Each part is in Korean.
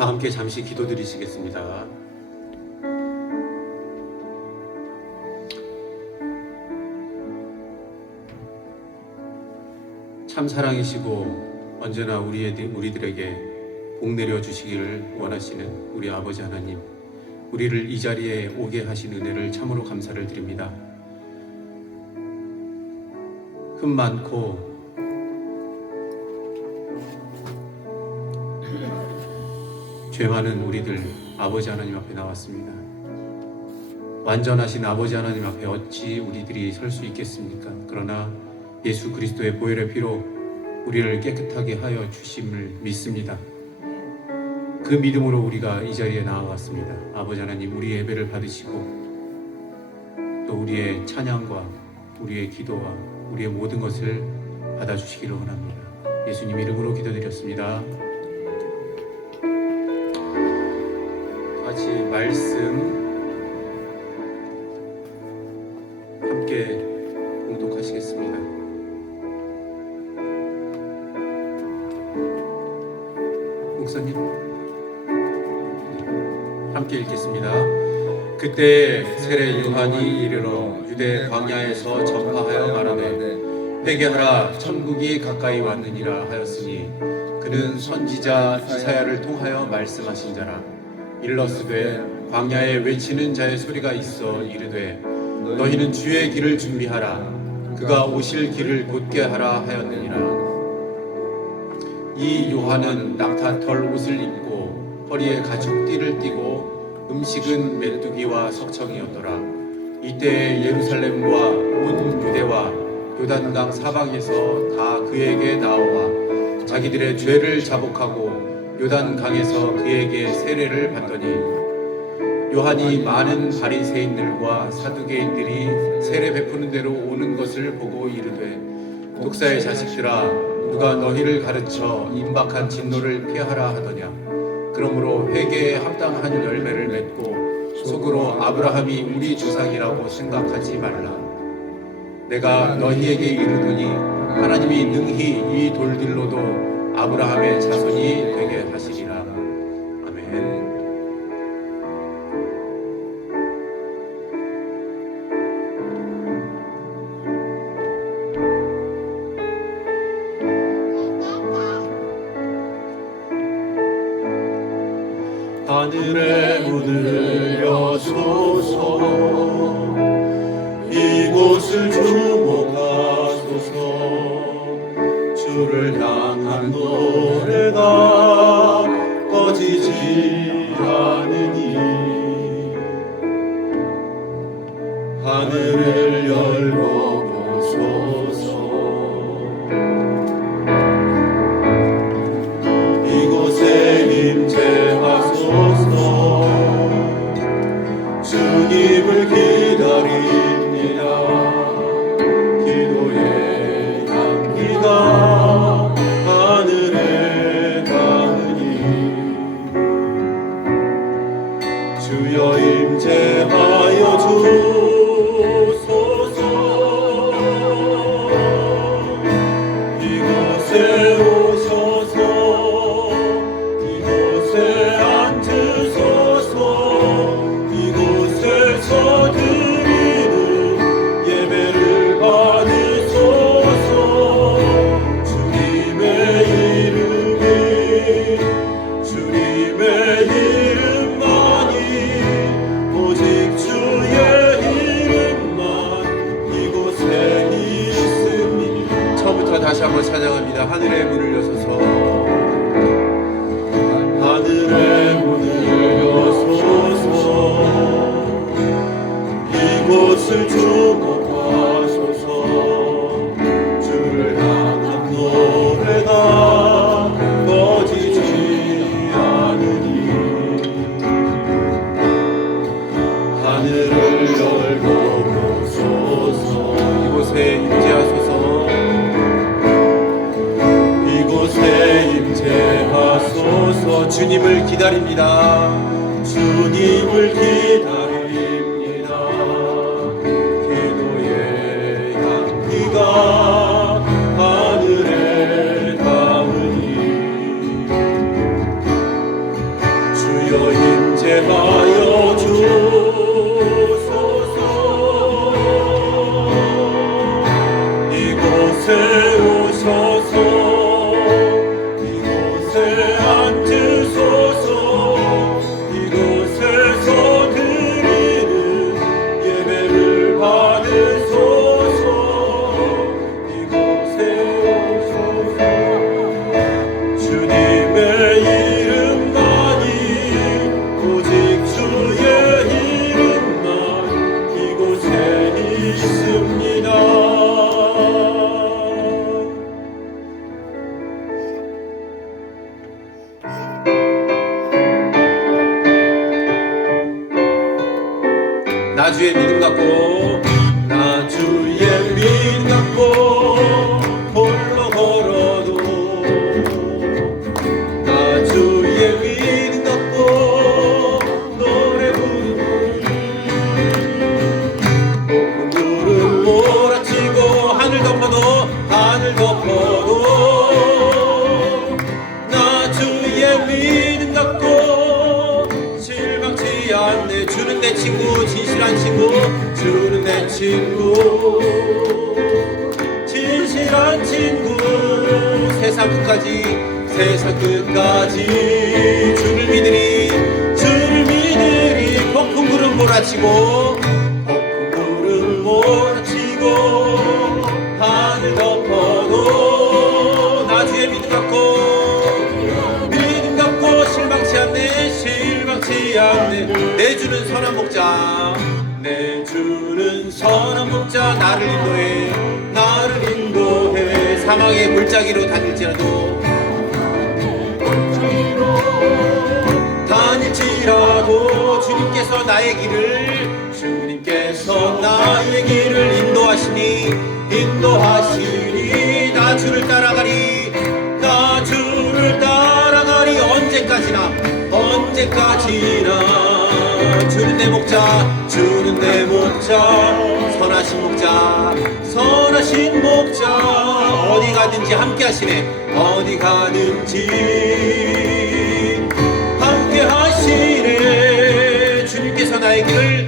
다 함께 잠시 기도드리시겠습니다. 참 사랑이시고 언제나 우리들에게 복 내려 주시기를 원하시는 우리 아버지 하나님, 우리를 이 자리에 오게 하신 은혜를 참으로 감사를 드립니다. 흠 많고 죄 많은 우리들 아버지 하나님 앞에 나왔습니다. 완전하신 아버지 하나님 앞에 어찌 우리들이 설 수 있겠습니까? 그러나 예수 그리스도의 보혈의 피로 우리를 깨끗하게 하여 주심을 믿습니다. 그 믿음으로 우리가 이 자리에 나아왔습니다. 아버지 하나님, 우리의 예배를 받으시고 또 우리의 찬양과 우리의 기도와 우리의 모든 것을 받아주시기를 원합니다. 예수님 이름으로 기도드렸습니다. 같이 말씀 함께 공독하시겠습니다. 목사님 함께 읽겠습니다. 그때 세례 요한이 이르러 유대 광야에서 전파하여 말하되 회개하라 천국이 가까이 왔느니라 하였으니 그는 선지자 이사야를 통하여 말씀하신 자라. 일러스되 광야에 외치는 자의 소리가 있어 이르되 너희는 주의 길을 준비하라 그가 오실 길을 곧게 하라 하였느니라. 이 요한은 낙타털 옷을 입고 허리에 가죽띠를 띠고 음식은 메뚜기와 석청이었더라. 이때 예루살렘과 온 유대와 요단강 사방에서 다 그에게 나와 자기들의 죄를 자복하고 요단강에서 그에게 세례를 받더니 요한이 많은 바리새인들과 사두개인들이 세례 베푸는 대로 오는 것을 보고 이르되 독사의 자식들아 누가 너희를 가르쳐 임박한 진노를 피하라 하더냐. 그러므로 회개에 합당한 열매를 맺고 속으로 아브라함이 우리 조상이라고 생각하지 말라. 내가 너희에게 이르노니 하나님이 능히 이 돌들로도 아브라함의 자손이 되게 하시리라. 아멘. 하늘의 문을 여소서 이곳을 주목하소서. 주를 향한 노래가 꺼지지 않으니 하늘을 열고 보소서. 이곳에 임재하소서. 주님을 기다립니다. 기도의 향기가 하늘에 닿으니 주여 임재하여 주소서. 이곳에 오셔서 이곳에 앉으소서. 이곳에서 드리는 예배를 받으소서. 주님의 이름만이 오직 주의 이름만 이곳에 있으니. 처음부터 다시 한번 찬양합니다. 하늘의 문을 여소서. 하늘의 문을 여소서. 이곳을 주목하소서. 주를 향한 노래가 꺼지지 않으니 하늘을 열고 보소서. 이곳에 임재하소서. 이곳에 임재하소서. 주님을 기다립니다. 주님을 기다립니다. 기도의 향기가 하늘에 닿으니 제하여 주소서. 이곳에 오셔서 이곳에 앉으소서. 이곳에서 드리는 예배를 받으소서. 이곳에 오셔서 주님의 이름만이 오직 주의 이름만 이곳에 있습니다. 나 주의 믿음 갖고 나 주의 믿음 갖고 홀로 걸어도 나 주의 믿음 갖고 노래 부르고 높은 구름 몰아치고 하늘 덮어도 나 주의 믿음 갖고 실망치 않네. 주는 내 친구 진실한 친구 주는 내 친구 진실한 친구 세상 끝까지 주를 믿으리 폭풍 구름 몰아치고 하늘 덮어도 나 주의 믿음 갖고 실망치 않네. 내 주는 선한 목자 나를 인도해 사망의 골짜기로 다닐지라도 주님께서 나의 길을 인도하시니 나 주를 따라가리 언제까지나 주는 내 목자 선하신 목자 어디 가든지 함께 하시네.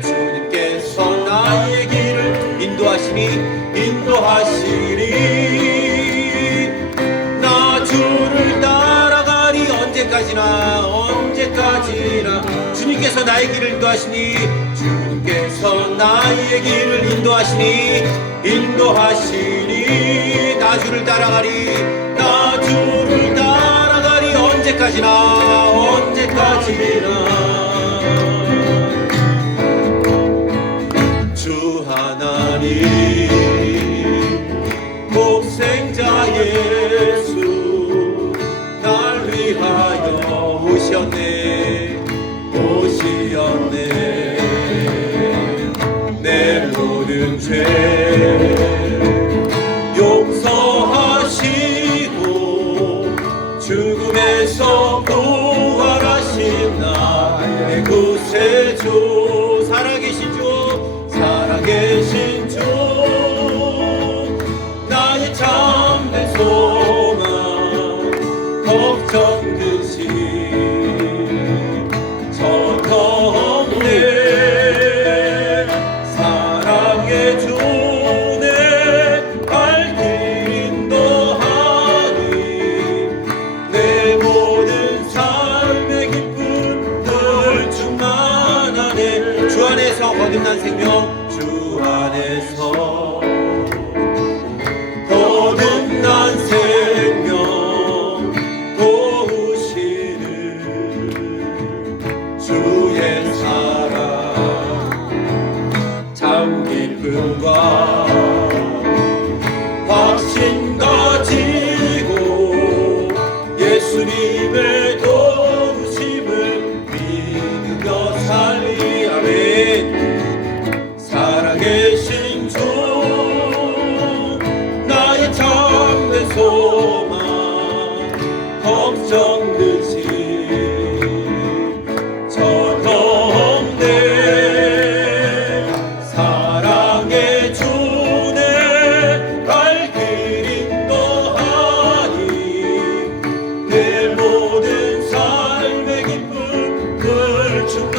주님께서 나의 길을 인도하시니 나 주를 따라가리 언제까지나 주님께서 나의 길을 인도하시니 나 주를 따라가리 언제까지나 주 하나님 독생자 예수 날 위하여 오셨네. 내 모든 죄 용서하시고 죽음에서 부활하신 나의 구세주 살아계신 주 나의 참된 소망 걱정 듯이 사랑의 주내 발길 인도하니 내 모든 삶의 기쁨 늘 충만하네. 주 안에서 거듭난 생명 주 안에서 거듭난 생명 도우시는 주의 사랑 참 기쁨과 확신 가지고 예수님의 도우심을 믿으며 살리. 아멘. 살아계신 주 나의 참된 소망 걱정 듯이 사랑의 주내 발길 인도하니 내 모든 삶의 기쁨 늘 충만하네.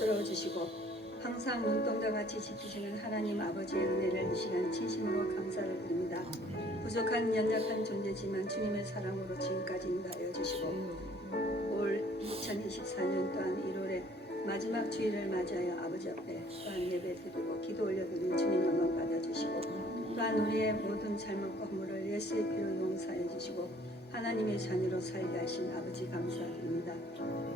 붙들어 주시고 항상 눈동자 같이 지키시는 하나님 아버지의 은혜를 이 시간 진심으로 감사를 드립니다. 부족한 연약한 존재지만 주님의 사랑으로 지금까지 인도하여 주시고 올 2024년 또한 1월에 마지막 주일을 맞이하여 아버지 앞에 또한 예배드리고 기도 올려드리는 주님 영광 받아주시고 또한 우리의 모든 잘못과 허물을 예수의 피로 용서해 주시고 하나님의 자녀로 살게 하신 아버지 감사드립니다.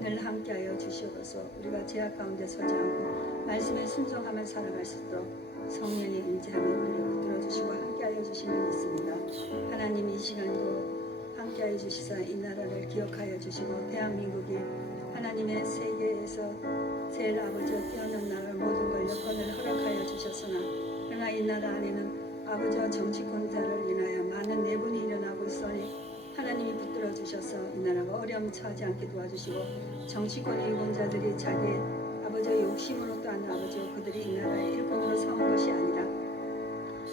늘 함께하여 주시옵소서. 우리가 죄악 가운데 서지 않고 말씀에 순종하며 살아갈 수 있도록 성령의 임재함에 우리를 붙들어 주시고 함께하여 주시면 있습니다. 하나님 이 시간도 함께하여 주시사 이 나라를 기억하여 주시고 대한민국이 하나님의 세계에서 제일 아버지와 뛰어난 나라를 모든 걸 여건을 허락하여 주셨으나 그러나 이 나라 안에는 아버지와 정치권자를 인하여 많은 내분이 일어나고 있으니 하나님이 붙들어 주셔서 이 나라가 어려움 처하지 않게 도와주시고 정치권 유권자들이 자기의 아버지의 욕심으로 또한 아버지와 그들이 이 나라의 일꾼으로 삼은 것이 아니라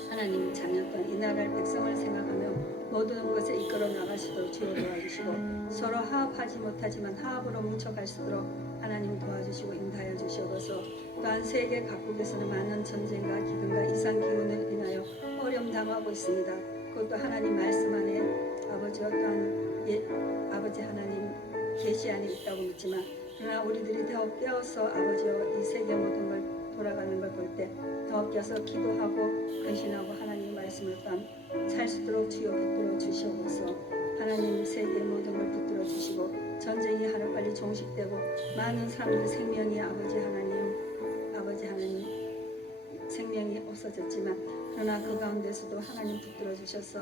하나님 자녀 또한 이 나라의 백성을 생각하며 모든 것에 이끌어 나갈 수 있도록 주여 도와주시고 서로 화합하지 못하지만 화합으로 뭉쳐갈 수 있도록 하나님 도와주시고 인도하여 주시옵소서. 또한 세계 각국에서는 많은 전쟁과 기근과 이상기운을 인하여 어려움 당하고 있습니다. 그것도 하나님 말씀 안에 아버지와 또한 아버지 하나님 계시 안에 있다고 믿지만 그러나 우리들이 더 깨어서 아버지와 이 세계 모든 걸 돌아가는 걸 볼 때 더 깨어서 기도하고 근신하고 하나님 말씀을 또한 살 수 있도록 주여 붙들어 주시옵소서. 하나님 세계 모든 걸 붙들어 주시고 전쟁이 하루빨리 종식되고 많은 사람들의 생명이 아버지 하나님 생명이 없어졌지만 그러나 그 가운데서도 하나님 붙들어 주셔서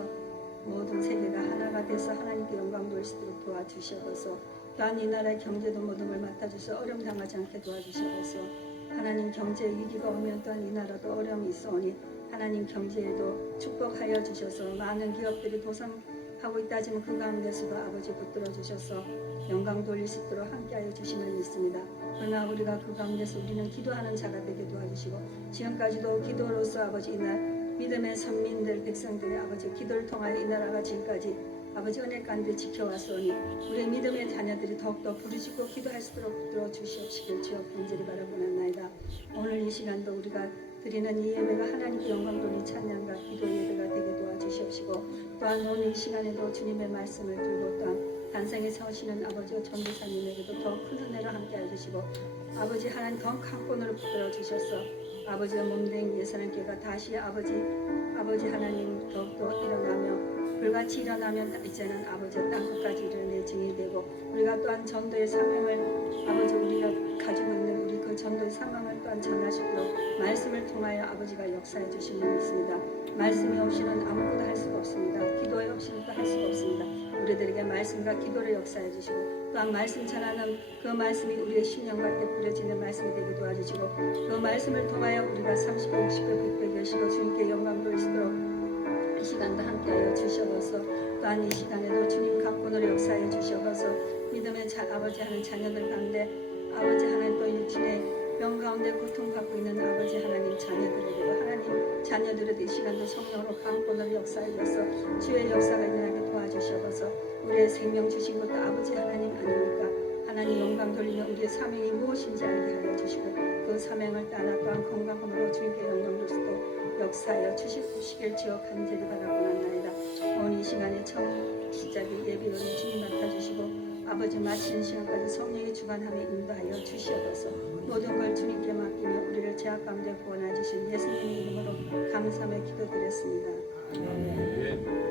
모든 세계가 하나가 돼서 하나님께 영광 돌릴 수 있도록 도와주시옵소서. 또한 이 나라의 경제도 모든 걸 맡아주셔서 어려움 당하지 않게 도와주시옵소서. 하나님 경제 위기가 오면 또한 이 나라도 어려움이 있어오니 하나님 경제에도 축복하여 주셔서 많은 기업들이 도산하고 있다 하지만 그 가운데서도 아버지 붙들어 주셔서 영광 돌릴 수 있도록 함께하여 주시면 있습니다. 그러나 우리가 그 가운데서 우리는 기도하는 자가 되게 도와주시고 지금까지도 기도로서 아버지 이날 믿음의 선민들 백성들의 아버지 기도를 통하여 이 나라가 지금까지 아버지 은혜 가운데 지켜왔으니 우리의 믿음의 자녀들이 더욱더 부르짖고 기도할 수 있도록 붙들어 주시옵시길 주여 간절히 바라보나이다. 오늘 이 시간도 우리가 드리는 이 예배가 하나님께 영광 돌린 찬양과 기도 예배가 되게 도와주시옵시고 또한 오늘 이 시간에도 주님의 말씀을 들고 또한 단상에 서시는 아버지와 전도사님에게도 더 큰 은혜로 함께해 주시고 아버지 하나님 더 강권으로 붙들어 주셔서 아버지의 몸된 예사님께가 다시 아버지 하나님 더욱더 일어나며 불같이 일어나면 이제는 아버지의 땅끝까지 이르는 증인이 되고 우리가 또한 전도의 사명을 아버지 우리가 가지고 있는 우리 그 전도의 사명을 또한 전하시도록 말씀을 통하여 아버지가 역사해 주시면 있습니다. 말씀이 없이는 아무것도 할 수가 없습니다. 기도에 없이는 또 할 수가 없습니다. 우리들에게 말씀과 기도를 역사해 주시고 또한 말씀 전하는 그 말씀이 우리의 심령과 때 뿌려지는 말씀이 되게 도와주시고 그 말씀을 통하여 우리가 30배, 60배, 100배 계시고 주님께 영광 돌리시도록 이 시간도 함께하여 주시옵소서. 또한 이 시간에도 주님 각본으로 역사해 주시옵소서. 믿음의 아버지 하는 자녀들 가운데 아버지 하나님 또 육신의 병 가운데 고통받고 있는 아버지 하나님 자녀들에게도 하나님 자녀들에게 이 시간도 성령으로 각본으로 역사해 주셔서 주의 역사가 일어나게 도와주시옵소서. 우리의 생명 주신 것도 아버지 하나님 아닙니까? 하나님 영광 돌리며 우리의 사명이 무엇인지 알게 하여 주시고 그 사명을 따라 또한 건강함으로 주님께 영광 돌릴 수도 역사하여 주시길 지어 간절히 바라보나이다. 오늘 이 시간에 처음 시작의 예배를 주님 맡아주시고 아버지 마치는 시간까지 성령의 주관함에 인도하여 주시옵소서. 모든 걸 주님께 맡기며 우리를 죄악 가운데 구원해 주신 예수님의 이름으로 감사하며 기도드렸습니다. 아멘.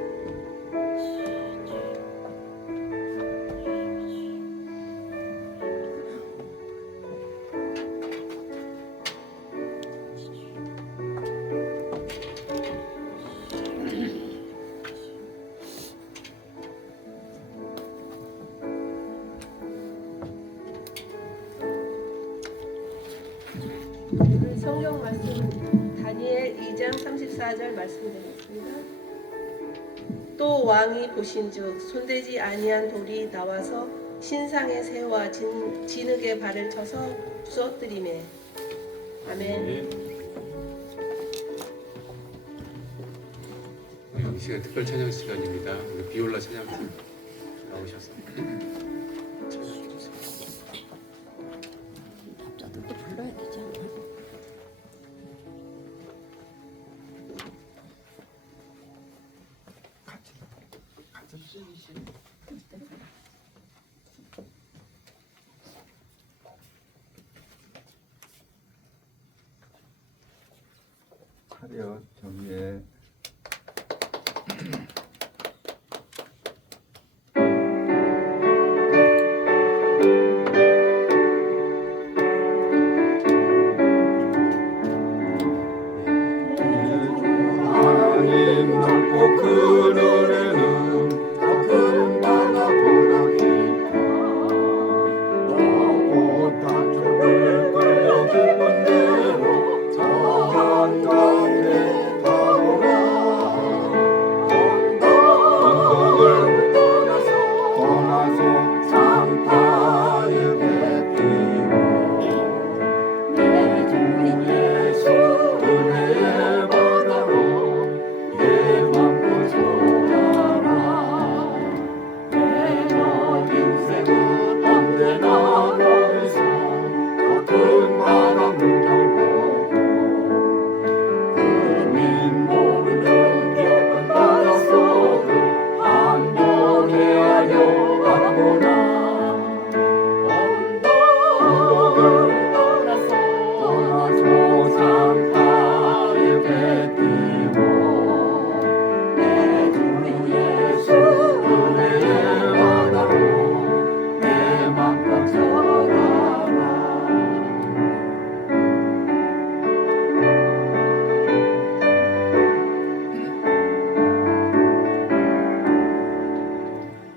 성경 말씀 다니엘 2장 34절 말씀드리겠습니다. 또 왕이 보신즉 손대지 아니한 돌이 나와서 신상의 새와 진흙의 발을 쳐서 부서뜨리매. 아멘. 이 시간 특별 찬양 시간입니다. 우리 비올라 찬양팀 나오셔서 찬양해 주세요. 차렷 정리해. 하나님 넓고 큰 은혜는 더 큰 바다보다 깊다. 너고 다툼을 끌려 깊은 대로 저 한가운데 가보라. 언덕을 떠나서 상파에 뱉기로 내 주 예수 은혜의 바다로 내 맘껏 전하라. 내 인생은 언제나 거기서 더 큰 바다 물결 보고 그민 모르는 깊은 바닷속을 한 번 헤아려 가보나. 언덕을 떠나서 상파에 뱉기로 내 주 예수 은혜의 바다로 내 맘껏 전하라.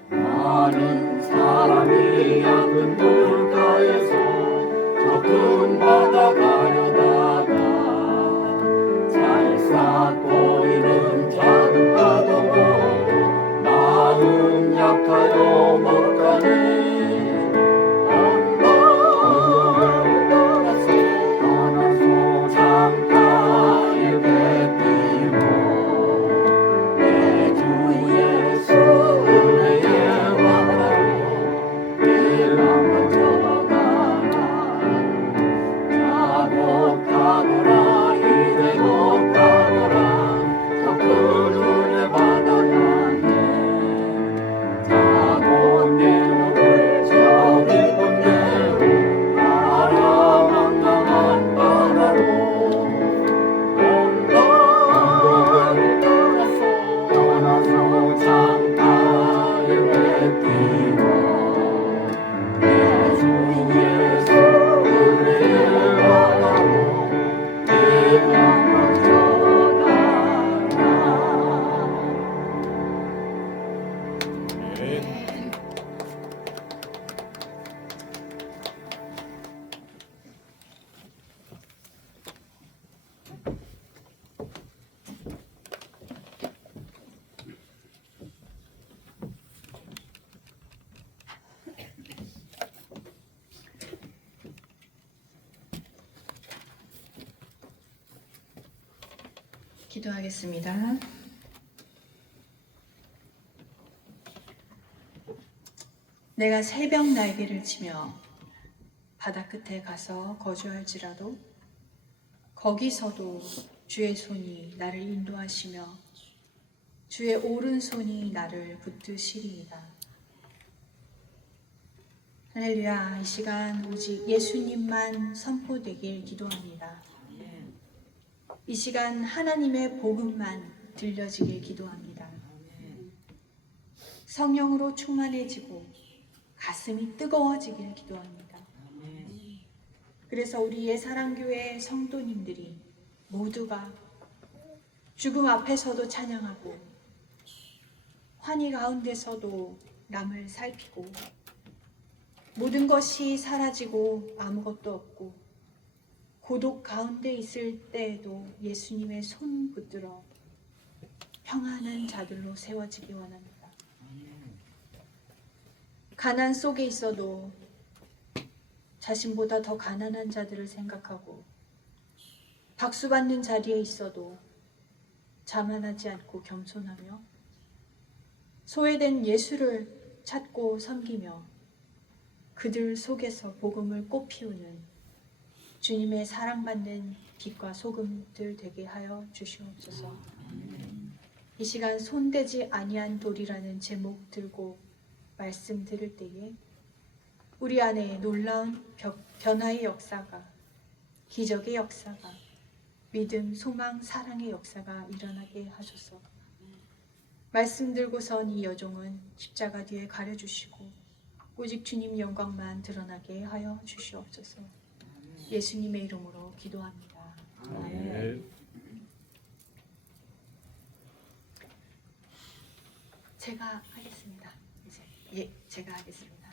많은 사람이 얇은 물가에서 저 큰 바다 가려다가 찰싹거리는 작은 파도 보고 마음 약하여 못 가네. 언덕을 떠나서 창가에 뱉기로 내 주 예수 은혜의 바다로 내 맘을 전하라. 가고 가거라 이대로 가거라 저 큰 은혜 바다 향해. 자고 내 몸을 저 깊은 데로 가라. 망망한 바다로 언덕을 떠나서 창가에 뱉기로 내 주 예수 은혜의 바다로 내 맘을 전하라. 기도하겠습니다. 내가 새벽 날개를 치며 바다 끝에 가서 거주할지라도 거기서도 주의 손이 나를 인도하시며 주의 오른손이 나를 붙드시리이다. 할렐루야. 이 시간 오직 예수님만 선포되길 기도합니다. 이 시간 하나님의 복음만 들려지길 기도합니다. 성령으로 충만해지고 가슴이 뜨거워지길 기도합니다. 그래서 우리 예사랑교회 성도님들이 모두가 죽음 앞에서도 찬양하고 환희 가운데서도 남을 살피고 모든 것이 사라지고 아무것도 없고 고독 가운데 있을 때에도 예수님의 손 붙들어 평안한 자들로 세워지기 원합니다. 가난 속에 있어도 자신보다 더 가난한 자들을 생각하고 박수받는 자리에 있어도 자만하지 않고 겸손하며 소외된 예수를 찾고 섬기며 그들 속에서 복음을 꽃피우는 주님의 사랑받는 빛과 소금들 되게 하여 주시옵소서. 이 시간 손대지 아니한 돌이라는 제목 들고 말씀 들을 때에 우리 안에 놀라운 변화의 역사가, 기적의 역사가, 믿음, 소망, 사랑의 역사가 일어나게 하소서. 말씀 들고선 이 여종은 십자가 뒤에 가려주시고 오직 주님 영광만 드러나게 하여 주시옵소서. 예수님의 이름으로 기도합니다. 아멘. 제가 하겠습니다. 제가 하겠습니다.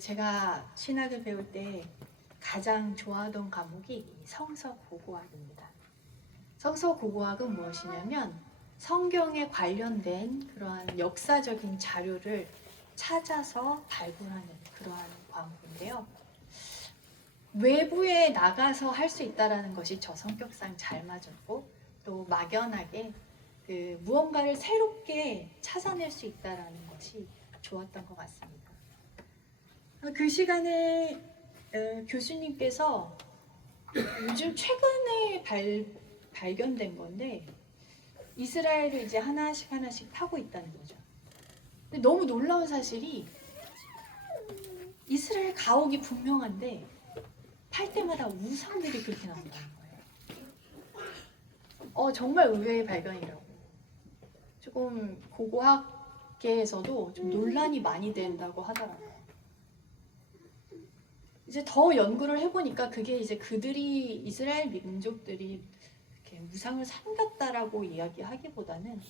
제가 신학을 배울 때 가장 좋아하던 과목이 성서고고학입니다. 성서고고학은 무엇이냐면 성경에 관련된 그러한 역사적인 자료를 찾아서 발굴하는 그러한 과목인데요. 외부에 나가서 할 수 있다는 것이 저 성격상 잘 맞았고, 또 막연하게 무언가를 새롭게 찾아낼 수 있다는 것이 좋았던 것 같습니다. 그 시간에 교수님께서 요즘 최근에 발견된 건데 이스라엘을 이제 하나씩 파고 있다는 거죠. 근데 너무 놀라운 사실이 이스라엘 가옥이 분명한데 팔 때마다 우상들이 그렇게 나온다는 거예요. 정말 의외의 발견이라고. 조금 고고학계에서도 좀 논란이 많이 된다고 하더라고요. 이제 더 연구를 해보니까 그게 이제 그들이 이스라엘 민족들이 이렇게 우상을 섬겼다라고 이야기하기보다는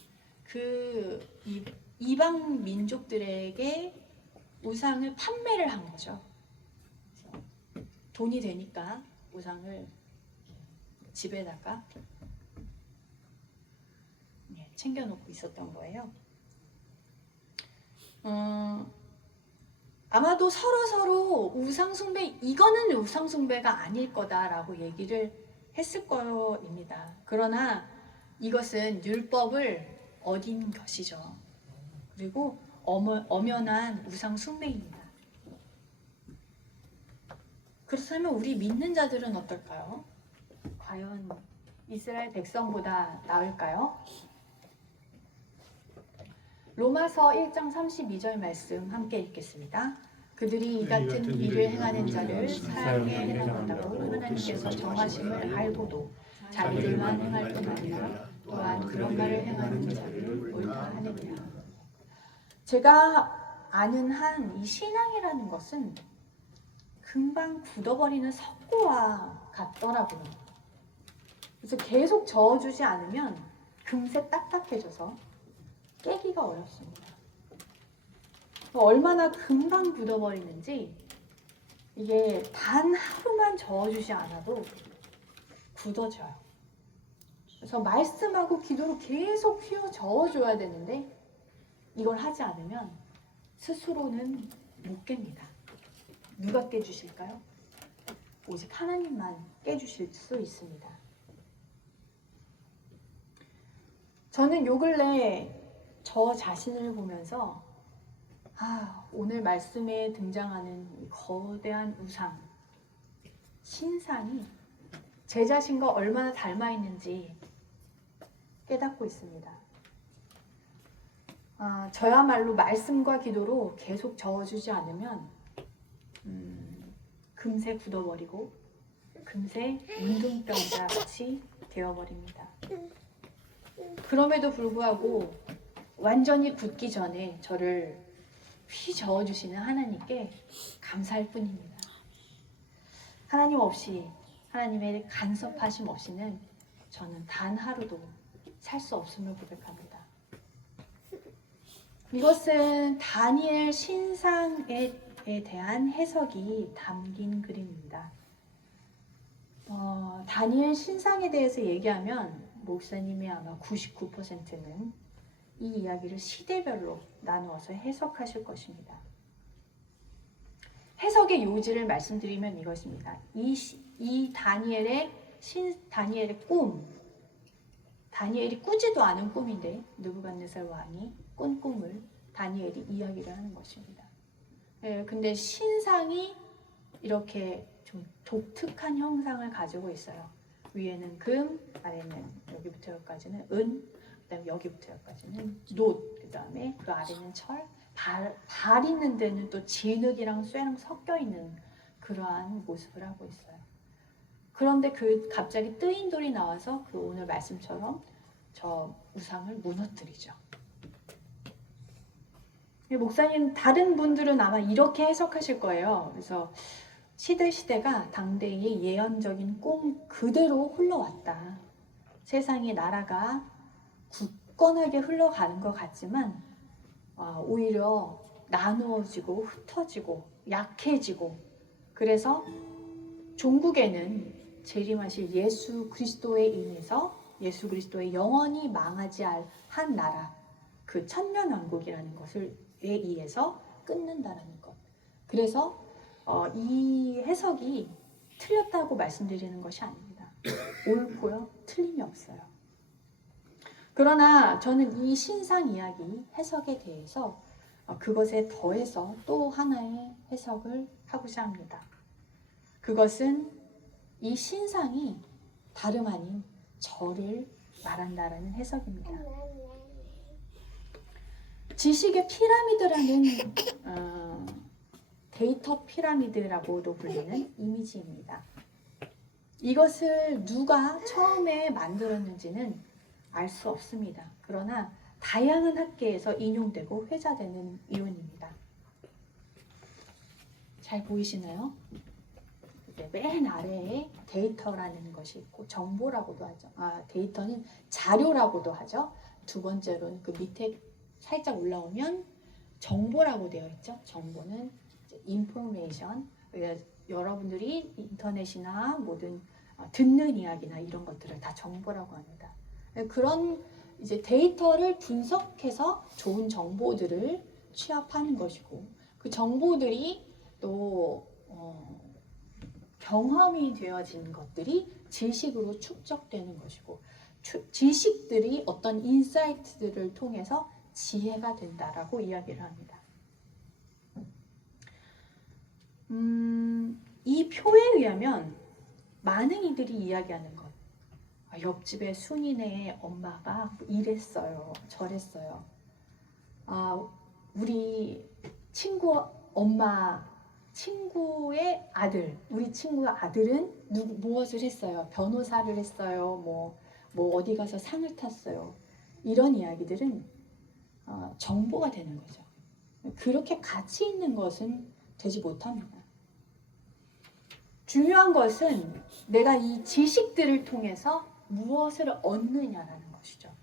이방 민족들에게 우상을 판매를 한 거죠. 그래서 돈이 되니까 우상을 집에다가 챙겨놓고 있었던 거예요. 아마도 서로 우상숭배, 이거는 우상숭배가 아닐 거다라고 얘기를 했을 거입니다. 그러나 이것은 율법을 어긴 것이죠. 그리고 엄연한 우상숭배입니다. 그렇다면 우리 믿는 자들은 어떨까요? 과연 이스라엘 백성보다 나을까요? 로마서 1장 32절 말씀 함께 읽겠습니다. 그들이 이 같은 일을 행하는 자를 사랑에 행한다고 하나님께서 정하심을 알고도 자기들만 행할 뿐 아니라 또한 그런 말을 행하는 자를 옳다 하느니라. 제가 아는 한 이 신앙이라는 것은 금방 굳어버리는 석고와 같더라고요. 그래서 계속 저어주지 않으면 금세 딱딱해져서 깨기가 어렵습니다. 얼마나 금방 굳어버리는지 이게 단 하루만 저어주지 않아도 굳어져요. 그래서 말씀하고 기도로 계속 휘어 저어줘야 되는데 이걸 하지 않으면 스스로는 못 깹니다. 누가 깨주실까요? 오직 하나님만 깨주실 수 있습니다. 저는 요 근래 저 자신을 보면서 오늘 말씀에 등장하는 이 거대한 우상, 신상이 제 자신과 얼마나 닮아 있는지 깨닫고 있습니다. 저야말로 말씀과 기도로 계속 저어주지 않으면 금세 굳어버리고 금세 운동병자 같이 되어버립니다. 그럼에도 불구하고 완전히 굳기 전에 저를 휘 저어주시는 하나님께 감사할 뿐입니다. 하나님 없이, 하나님의 간섭하심 없이는 저는 단 하루도 살 수 없음을 고백합니다. 이것은 다니엘 신상에 대한 해석이 담긴 그림입니다. 다니엘 신상에 대해서 얘기하면 목사님의 아마 99%는 이 이야기를 시대별로 나누어서 해석하실 것입니다. 해석의 요지를 말씀드리면 이것입니다. 이 다니엘의 꿈, 다니엘이 꾸지도 않은 꿈인데 느부갓네살 왕이 꾼 꿈을 다니엘이 이야기를 하는 것입니다. 근데 신상이 이렇게 좀 독특한 형상을 가지고 있어요. 위에는 금, 아래는 여기부터 여기까지는 은, 그다음에 여기부터 여기까지는 놋, 그다음에 그 아래는 철, 발 있는 데는 또 진흙이랑 쇠랑 섞여 있는 그러한 모습을 하고 있어요. 그런데 그 갑자기 뜨인 돌이 나와서 그 오늘 말씀처럼 저 우상을 무너뜨리죠. 목사님, 다른 분들은 아마 이렇게 해석하실 거예요. 그래서 시대가 당대의 예언적인 꿈 그대로 흘러왔다. 세상의 나라가 굳건하게 흘러가는 것 같지만 오히려 나누어지고 흩어지고 약해지고, 그래서 종국에는 재림하실 예수 그리스도에 인해서 예수 그리스도의 영원히 망하지 한 나라, 그 천년왕국이라는 것을 의해서 끊는다라는 것. 그래서 이 해석이 틀렸다고 말씀드리는 것이 아닙니다. 옳고요, 틀림이 없어요. 그러나 저는 이 신상 이야기 해석에 대해서 그것에 더해서 또 하나의 해석을 하고자 합니다. 그것은 이 신상이 다름 아닌 저를 말한다라는 해석입니다. 지식의 피라미드라는 데이터 피라미드라고도 불리는 이미지입니다. 이것을 누가 처음에 만들었는지는 알 수 없습니다. 그러나 다양한 학계에서 인용되고 회자되는 이론입니다. 잘 보이시나요? 맨 아래에 데이터라는 것이 있고 정보라고도 하죠. 데이터는 자료라고도 하죠. 두 번째로는 그 밑에 살짝 올라오면 정보라고 되어 있죠. 정보는 information, 여러분들이 인터넷이나 모든 듣는 이야기나 이런 것들을 다 정보라고 합니다. 그런 이제 데이터를 분석해서 좋은 정보들을 취합하는 것이고, 그 정보들이 또 경험이 되어진 것들이 지식으로 축적되는 것이고, 지식들이 어떤 인사이트들을 통해서 지혜가 된다라고 이야기를 합니다. 이 표에 의하면 많은 이들이 이야기하는 것, 옆집의 순이네 엄마가 이랬어요, 저랬어요. 우리 친구 엄마, 친구의 아들, 우리 친구의 아들은 무엇을 했어요? 변호사를 했어요. 뭐 어디 가서 상을 탔어요. 이런 이야기들은 정보가 되는 거죠. 그렇게 가치 있는 것은 되지 못합니다. 중요한 것은 내가 이 지식들을 통해서 무엇을 얻느냐라는 것이죠.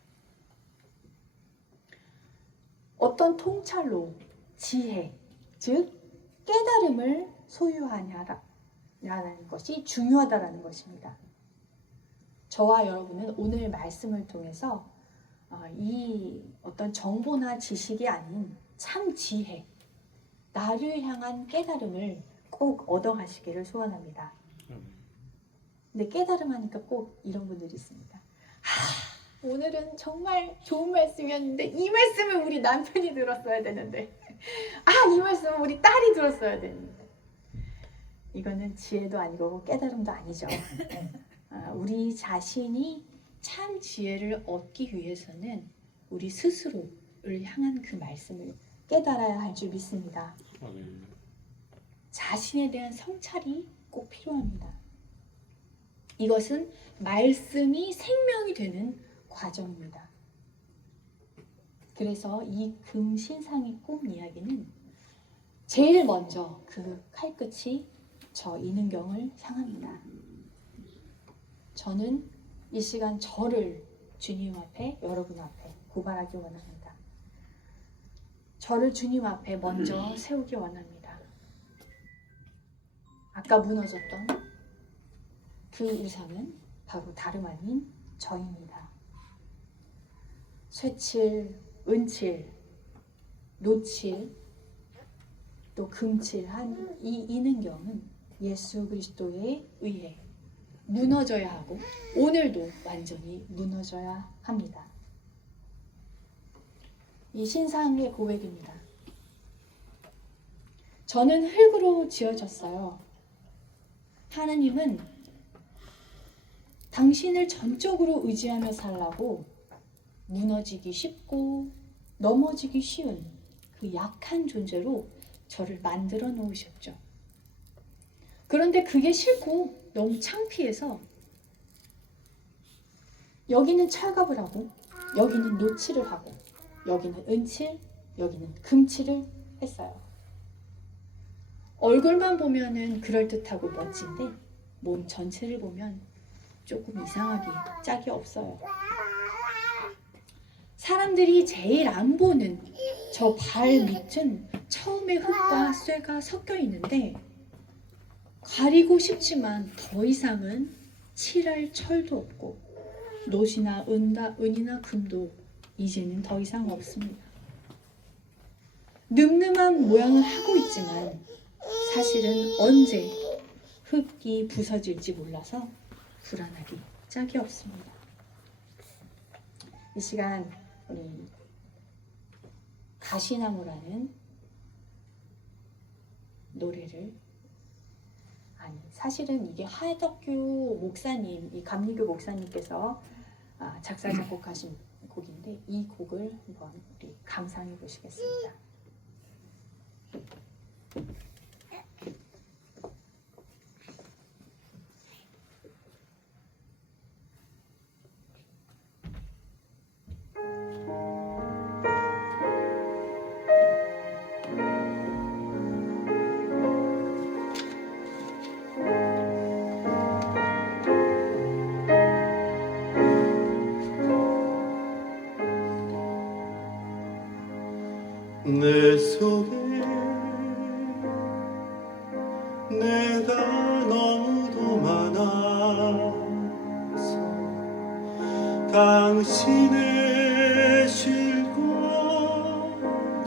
어떤 통찰로 지혜, 즉 깨달음을 소유하냐라는 것이 중요하다라는 것입니다. 저와 여러분은 오늘 말씀을 통해서 이 어떤 정보나 지식이 아닌 참 지혜, 나를 향한 깨달음을 꼭 얻어가시기를 소원합니다. 근데 깨달음 하니까 꼭 이런 분들이 있습니다. 오늘은 정말 좋은 말씀이었는데 이 말씀을 우리 남편이 들었어야 되는데, 이 말씀은 우리 딸이 들었어야 되는데. 이거는 지혜도 아니고 깨달음도 아니죠. 우리 자신이 참 지혜를 얻기 위해서는 우리 스스로를 향한 그 말씀을 깨달아야 할 줄 믿습니다. 자신에 대한 성찰이 꼭 필요합니다. 이것은 말씀이 생명이 되는 과정입니다. 그래서 이 금신상의 꿈 이야기는 제일 먼저 그 칼끝이 저 이능경을 향합니다. 저는 이 시간 저를 주님 앞에, 여러분 앞에 고발하기 원합니다. 저를 주님 앞에 먼저 세우기 원합니다. 아까 무너졌던 그 우상은 바로 다름 아닌 저입니다. 쇠칠, 은칠, 노칠, 또 금칠한 이 이능경은 예수 그리스도에 의해 무너져야 하고 오늘도 완전히 무너져야 합니다. 이 신상의 고백입니다. 저는 흙으로 지어졌어요. 하나님은 당신을 전적으로 의지하며 살라고 무너지기 쉽고 넘어지기 쉬운 그 약한 존재로 저를 만들어 놓으셨죠. 그런데 그게 싫고 너무 창피해서 여기는 철갑을 하고 여기는 노칠을 하고 여기는 은칠, 여기는 금칠을 했어요. 얼굴만 보면은 그럴듯하고 멋진데 몸 전체를 보면 조금 이상하게 짝이 없어요. 사람들이 제일 안 보는 저 발 밑은 처음에 흙과 쇠가 섞여 있는데 가리고 싶지만 더 이상은 칠할 철도 없고 노시나 은이나 금도 이제는 더 이상 없습니다. 늠름한 모양을 하고 있지만 사실은 언제 흙이 부서질지 몰라서 불안하기 짝이 없습니다. 이 시간 우리 가시나무라는 노래를 사실은 이게 하덕규 목사님, 이 감리교 목사님께서 작사 작곡하신 곡인데 이 곡을 한번 우리 감상해 보시겠습니다. 내 속에 내가 너무도 많아서 당신의 쉴 곳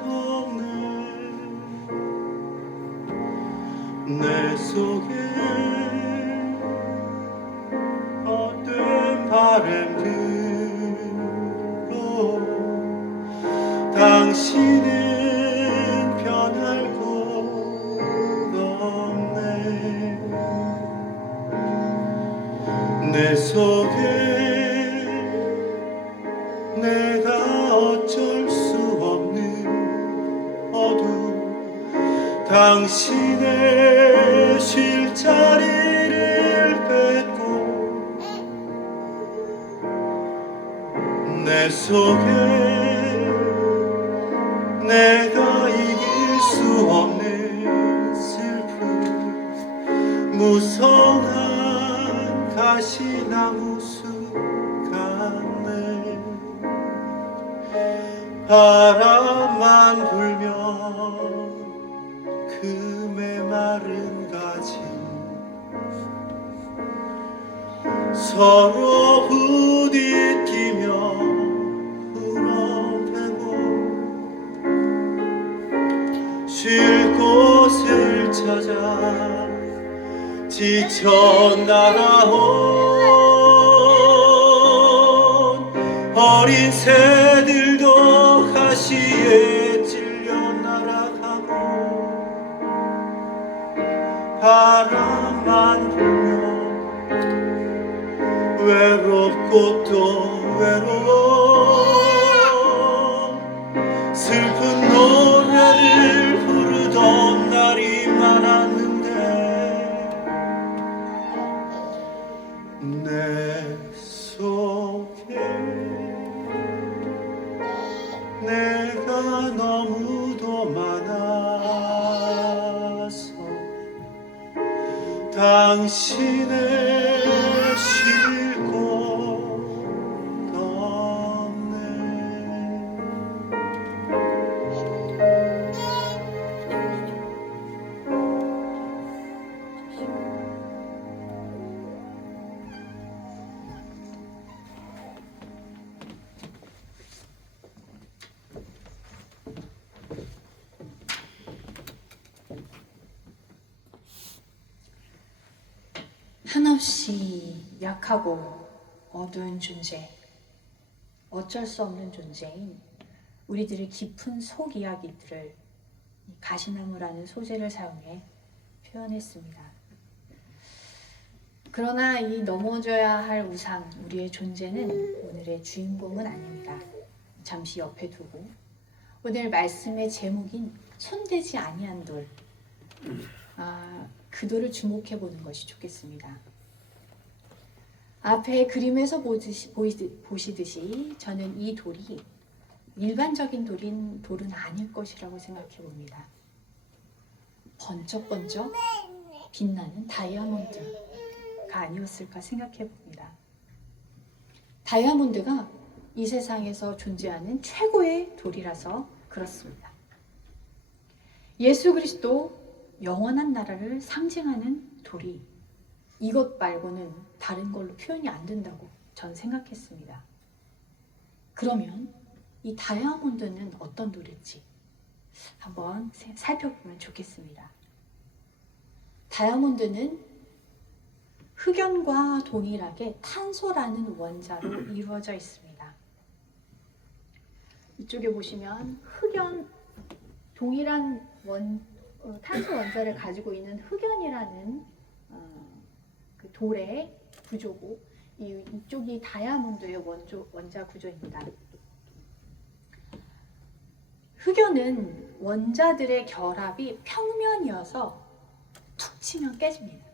없네. 내 속에 헛된 바람들로 당신의 변할 곳 없네. 내 속에 내가 어쩔 수 없는 어둠 당신의 쉴 자리를 뺏고 내 속에 내가 이길 수 없는 슬픔 무성한 가시나무 숲 같네. 바람만 불면 그 메마른 가지 서로 부딪히며 쉴 곳을 찾아 지쳐 날아온 어린 새들도 가시에 찔려 날아가고 바람만 불면 외롭고 또 외로워 슬픈 노래를 부르던 날이 많았는데 내 속에 내가 너무도 많아서 당신의 쉴 곳 없네. 한없이 약하고 어두운 존재, 어쩔 수 없는 존재인 우리들의 깊은 속 이야기들을 가시나무라는 소재를 사용해 표현했습니다. 그러나 이 넘어져야 할 우상, 우리의 존재는 오늘의 주인공은 아닙니다. 잠시 옆에 두고 오늘 말씀의 제목인 손대지 아니한 돌, 그 돌을 주목해 보는 것이 좋겠습니다. 앞에 그림에서 보시듯이 저는 이 돌이 일반적인 돌은 아닐 것이라고 생각해 봅니다. 번쩍번쩍 빛나는 다이아몬드가 아니었을까 생각해 봅니다. 다이아몬드가 이 세상에서 존재하는 최고의 돌이라서 그렇습니다. 예수 그리스도 영원한 나라를 상징하는 돌이 이것 말고는 다른 걸로 표현이 안 된다고 전 생각했습니다. 그러면 이 다이아몬드는 어떤 돌일지 한번 살펴보면 좋겠습니다. 다이아몬드는 흑연과 동일하게 탄소라는 원자로 이루어져 있습니다. 이쪽에 보시면 흑연, 동일한 탄소 원자를 가지고 있는 흑연이라는 그 돌의 구조고 이쪽이 다이아몬드의 원자 구조입니다. 흑연은 원자들의 결합이 평면이어서 툭 치면 깨집니다.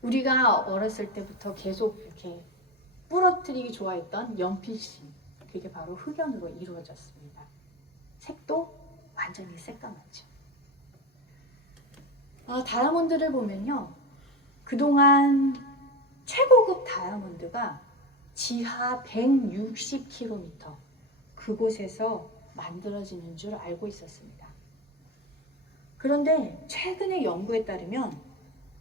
우리가 어렸을 때부터 계속 이렇게 부러뜨리기 좋아했던 연필심, 그게 바로 흑연으로 이루어졌습니다. 색도 완전히 새까맣죠. 다이아몬드를 보면요, 그동안 최고급 다이아몬드가 지하 160km 그곳에서 만들어지는 줄 알고 있었습니다. 그런데 최근의 연구에 따르면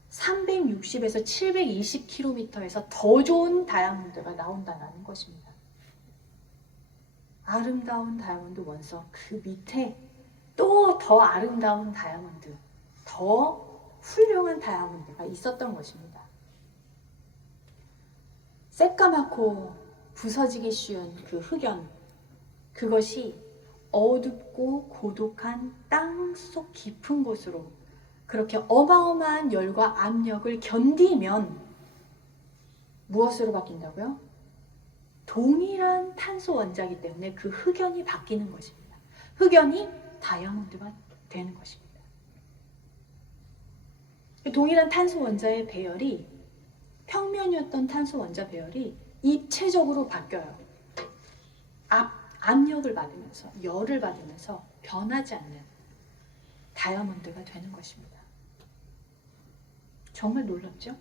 360에서 720km에서 더 좋은 다이아몬드가 나온다는 것입니다. 아름다운 다이아몬드 원석 그 밑에 또 더 아름다운 다이아몬드, 더 훌륭한 다이아몬드가 있었던 것입니다. 새까맣고 부서지기 쉬운 그 흑연, 그것이 어둡고 고독한 땅속 깊은 곳으로 그렇게 어마어마한 열과 압력을 견디면 무엇으로 바뀐다고요? 동일한 탄소 원자이기 때문에 그 흑연이 바뀌는 것입니다. 흑연이 다이아몬드가 되는 것입니다. 동일한 탄소 원자의 배열이, 평면이었던 탄소 원자 배열이 입체적으로 바뀌어요. 압력을 받으면서, 열을 받으면서 변하지 않는 다이아몬드가 되는 것입니다. 정말 놀랍죠?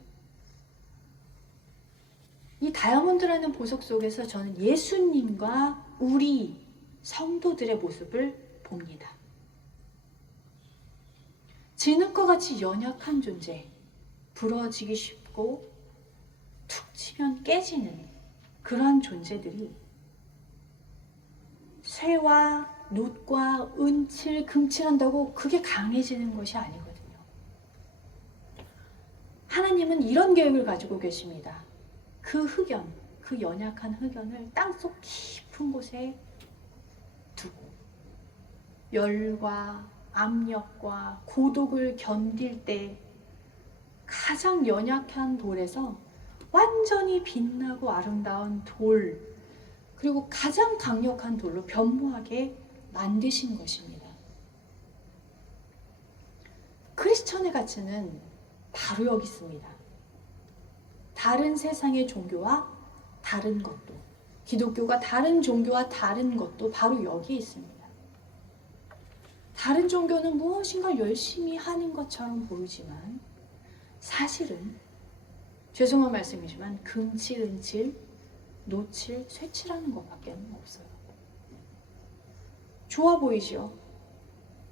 이 다이아몬드라는 보석 속에서 저는 예수님과 우리 성도들의 모습을 봅니다. 진흙과 같이 연약한 존재, 부러지기 쉽고 툭 치면 깨지는 그러한 존재들이 쇠와 놋과 은칠, 금칠한다고 그게 강해지는 것이 아니거든요. 하나님은 이런 계획을 가지고 계십니다. 그 흑연, 그 연약한 흑연을 땅속 깊은 곳에 두고 열과 압력과 고독을 견딜 때 가장 연약한 돌에서 완전히 빛나고 아름다운 돌, 그리고 가장 강력한 돌로 변모하게 만드신 것입니다. 크리스천의 가치는 바로 여기 있습니다. 다른 세상의 종교와 다른 것도, 기독교가 다른 종교와 다른 것도 바로 여기에 있습니다. 다른 종교는 무엇인가 열심히 하는 것처럼 보이지만 사실은, 죄송한 말씀이지만 금칠, 은칠, 놋칠, 쇠칠하는 것밖에 없어요. 좋아 보이죠?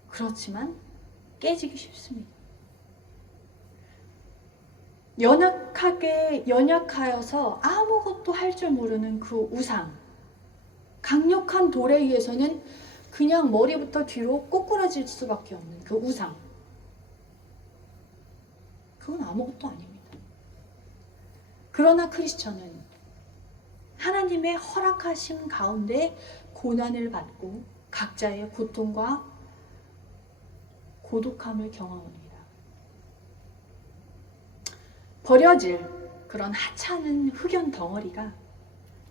그렇지만 깨지기 쉽습니다. 연약하여서 아무것도 할 줄 모르는 그 우상, 강력한 돌에 의해서는 그냥 머리부터 뒤로 꼬꾸라질 수밖에 없는 그 우상, 그건 아무것도 아닙니다. 그러나 크리스천은 하나님의 허락하심 가운데 고난을 받고 각자의 고통과 고독함을 경험합니다. 버려질 그런 하찮은 흑연 덩어리가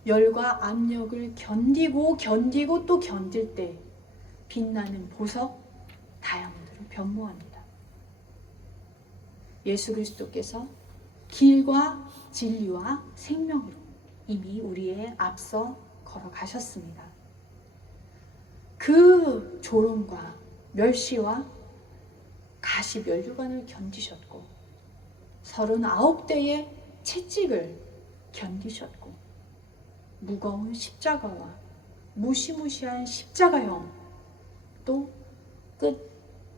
열과 압력을 견디고 또 견딜 때 빛나는 보석 다이아몬드로 변모합니다. 예수 그리스도께서 길과 진리와 생명으로 이미 우리의 앞서 걸어가셨습니다. 그 조롱과 멸시와 가시 면류관을 견디셨고 39대의 채찍을 견디셨고 무거운 십자가와 무시무시한 십자가형 또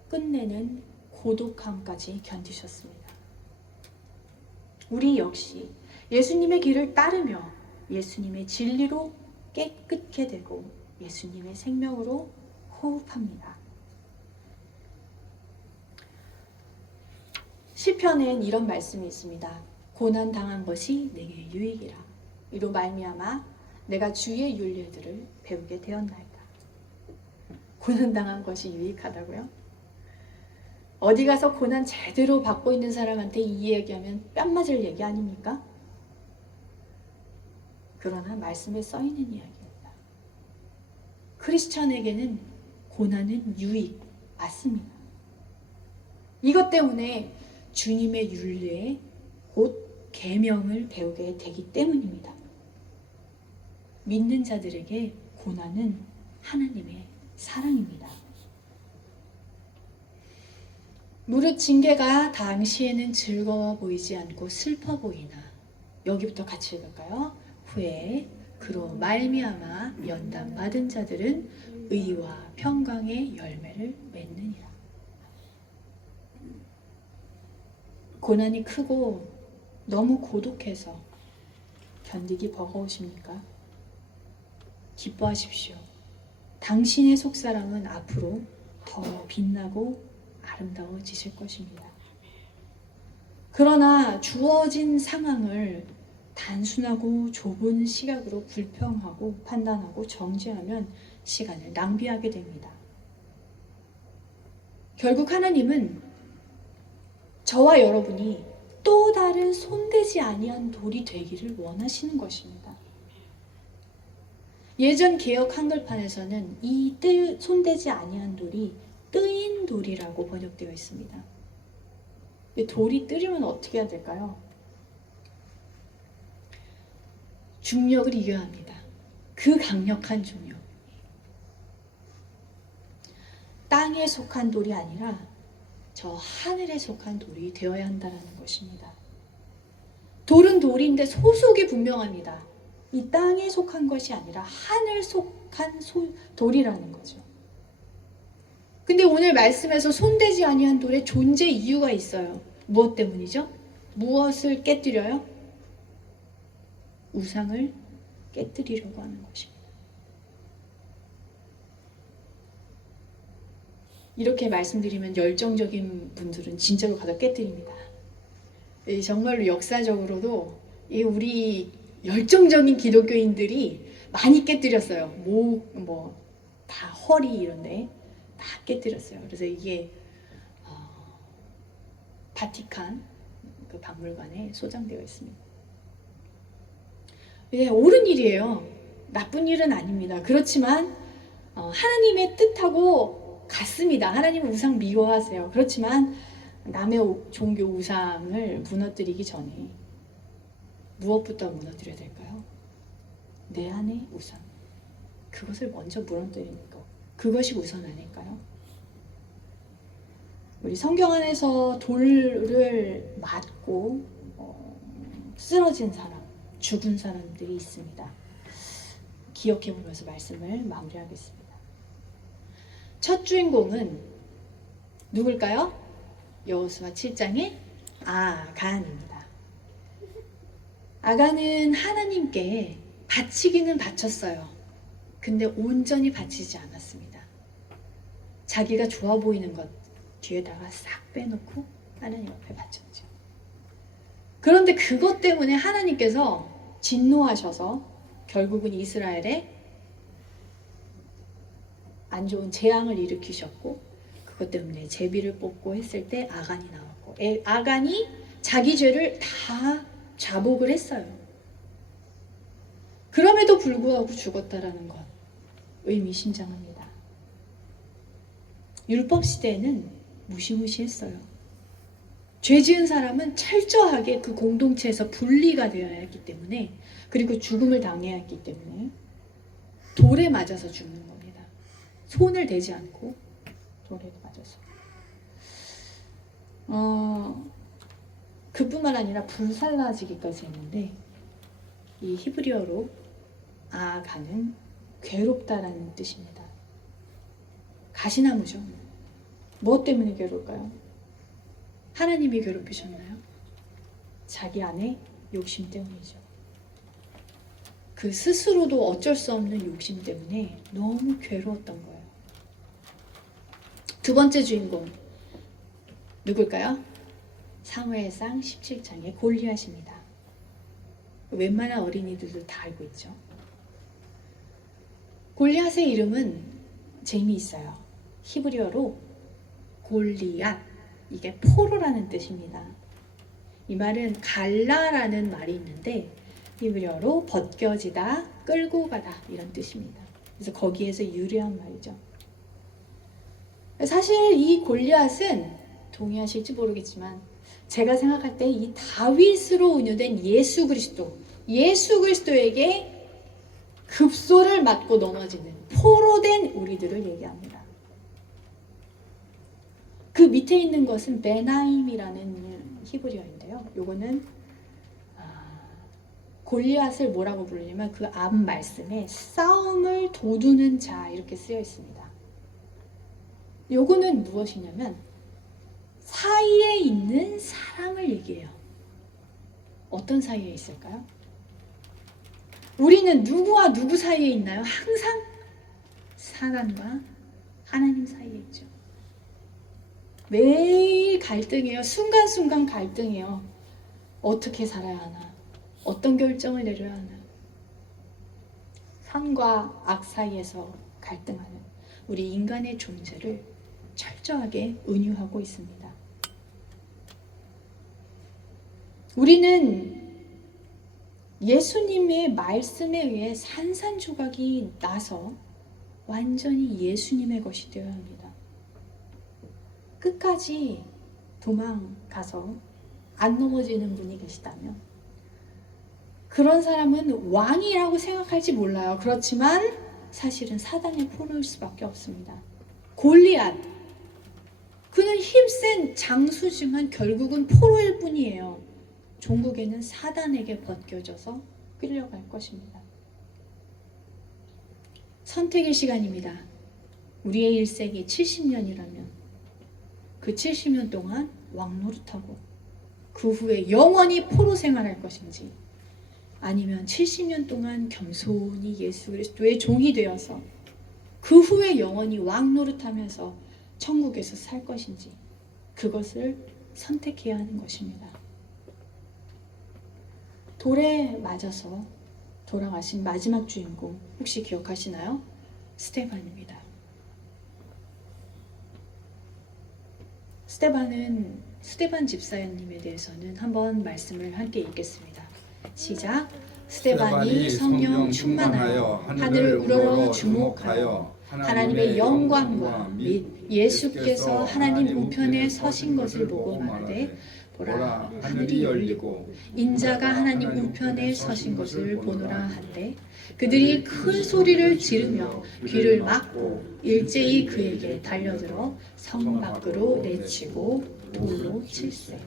끝내는 고독함까지 견디셨습니다. 우리 역시 예수님의 길을 따르며 예수님의 진리로 깨끗게 되고 예수님의 생명으로 호흡합니다. 시편엔 이런 말씀이 있습니다. 고난 당한 것이 내게 유익이라. 이로 말미암아 내가 주의 율례들을 배우게 되었나이다. 고난 당한 것이 유익하다고요? 어디 가서 고난 제대로 받고 있는 사람한테 이 얘기하면 뺨 맞을 얘기 아닙니까? 그러나 말씀에 써 있는 이야기입니다. 크리스천에게는 고난은 유익 맞습니다. 이것 때문에 주님의 율례에 곧 계명을 배우게 되기 때문입니다. 믿는 자들에게 고난은 하나님의 사랑입니다. 무릇 징계가 당시에는 즐거워 보이지 않고 슬퍼 보이나 여기부터 같이 읽을까요? 후에 그로 말미암아 면담 받은 자들은 의와 평강의 열매를 맺느니라. 고난이 크고 너무 고독해서 견디기 버거우십니까? 기뻐하십시오. 당신의 속사람은 앞으로 더 빛나고 아름다워지실 것입니다. 그러나 주어진 상황을 단순하고 좁은 시각으로 불평하고 판단하고 정죄하면 시간을 낭비하게 됩니다. 결국 하나님은 저와 여러분이 또 다른 손대지 아니한 돌이 되기를 원하시는 것입니다. 예전 개역 한글판에서는 이 손대지 아니한 돌이 뜨인 돌이라고 번역되어 있습니다. 돌이 뜨려면 어떻게 해야 될까요? 중력을 이겨야 합니다. 그 강력한 중력. 땅에 속한 돌이 아니라 저 하늘에 속한 돌이 되어야 한다는 것입니다. 돌은 돌인데 소속이 분명합니다. 이 땅에 속한 것이 아니라 하늘 속한 돌이라는 거죠. 근데 오늘 말씀에서 손대지 아니한 돌의 존재 이유가 있어요. 무엇 때문이죠? 무엇을 깨뜨려요? 우상을 깨뜨리려고 하는 것입니다. 이렇게 말씀드리면 열정적인 분들은 진짜로 가서 깨뜨립니다. 정말로 역사적으로도 우리 열정적인 기독교인들이 많이 깨뜨렸어요. 다 허리 이런데 다 깨뜨렸어요. 그래서 이게 바티칸 그 박물관에 소장되어 있습니다. 옳은 일이에요. 나쁜 일은 아닙니다. 그렇지만 하나님의 뜻하고 같습니다. 하나님은 우상 미워하세요. 그렇지만 남의 종교 우상을 무너뜨리기 전에 무엇부터 무너뜨려야 될까요? 내 안의 우상. 그것을 먼저 무너뜨리는 것. 그것이 우선 아닐까요? 우리 성경 안에서 돌을 맞고 쓰러진 사람, 죽은 사람들이 있습니다. 기억해 보면서 말씀을 마무리하겠습니다. 첫 주인공은 누굴까요? 여호수아 7장의 아간입니다. 아간은 하나님께 바치기는 바쳤어요. 근데 온전히 바치지 않았습니다. 자기가 좋아 보이는 것 뒤에다가 싹 빼놓고 하나님 앞에 바쳤죠. 그런데 그것 때문에 하나님께서 진노하셔서 결국은 이스라엘에 안 좋은 재앙을 일으키셨고, 그것 때문에 제비를 뽑고 했을 때 아간이 나왔고, 아간이 자기 죄를 다 자복을 했어요. 그럼에도 불구하고 죽었다라는 것 의미심장합니다. 율법 시대에는 무시무시했어요. 죄 지은 사람은 철저하게 그 공동체에서 분리가 되어야 했기 때문에, 그리고 죽음을 당해야 했기 때문에 돌에 맞아서 죽는 겁니다. 손을 대지 않고 돌에 맞아서. 그뿐만 아니라 불살라지기까지 했는데, 이 히브리어로 아가는 괴롭다라는 뜻입니다. 가시나무죠. 뭐 때문에 괴로울까요? 하나님이 괴롭히셨나요? 자기 안에 욕심 때문이죠. 그 스스로도 어쩔 수 없는 욕심 때문에 너무 괴로웠던 거예요. 두 번째 주인공 누굴까요? 사무엘상 17장의 골리앗입니다. 웬만한 어린이들도 다 알고 있죠. 골리앗의 이름은 재미있어요. 히브리어로 골리앗, 이게 포로라는 뜻입니다. 이 말은 갈라라는 말이 있는데 히브리어로 벗겨지다, 끌고 가다 이런 뜻입니다. 그래서 거기에서 유래한 말이죠. 사실 이 골리앗은 동의하실지 모르겠지만 제가 생각할 때 이 다윗으로 은유된 예수 그리스도에게 급소를 맞고 넘어지는 포로된 우리들을 얘기합니다. 그 밑에 있는 것은 베나임이라는 히브리어인데요. 요거는 골리앗을 뭐라고 부르냐면 그 앞 말씀에 싸움을 도두는 자 이렇게 쓰여 있습니다. 요거는 무엇이냐면 사이에 있는 사람을 얘기해요. 어떤 사이에 있을까요? 우리는 누구와 누구 사이에 있나요? 항상 사단과 하나님 사이에 있죠. 매일 갈등해요. 순간순간 갈등해요. 어떻게 살아야 하나? 어떤 결정을 내려야 하나? 선과 악 사이에서 갈등하는 우리 인간의 존재를 철저하게 은유하고 있습니다. 우리는 예수님의 말씀에 의해 산산조각이 나서 완전히 예수님의 것이 되어야 합니다. 끝까지 도망가서 안 넘어지는 분이 계시다면 그런 사람은 왕이라고 생각할지 몰라요. 그렇지만 사실은 사단의 포로일 수밖에 없습니다. 골리앗, 그는 힘센 장수지만 결국은 포로일 뿐이에요. 종국에는 사단에게 벗겨져서 끌려갈 것입니다. 선택의 시간입니다. 우리의 일생이 70년이라면 그 70년 동안 왕노릇하고 그 후에 영원히 포로 생활할 것인지, 아니면 70년 동안 겸손히 예수 그리스도의 종이 되어서 그 후에 영원히 왕노릇하면서 천국에서 살 것인지, 그것을 선택해야 하는 것입니다. 돌에 맞아서 돌아가신 마지막 주인공 혹시 기억하시나요? 스데반입니다. 스데반 집사님에 대해서는 한번 말씀을 함께 읽겠습니다. 시작. 스데반이 성령 충만하여 하늘을 우러러 주목하여 하나님의 영광과 및 예수께서 하나님 우편에 서신 것을 보고 말하되, 보라, 하늘이 열리고 인자가 하나님 우편에 서신 것을 보노라 한데, 그들이 큰 소리를 지르며 귀를 막고 일제히 그에게 달려들어 성 밖으로 내치고 돌로 칠세.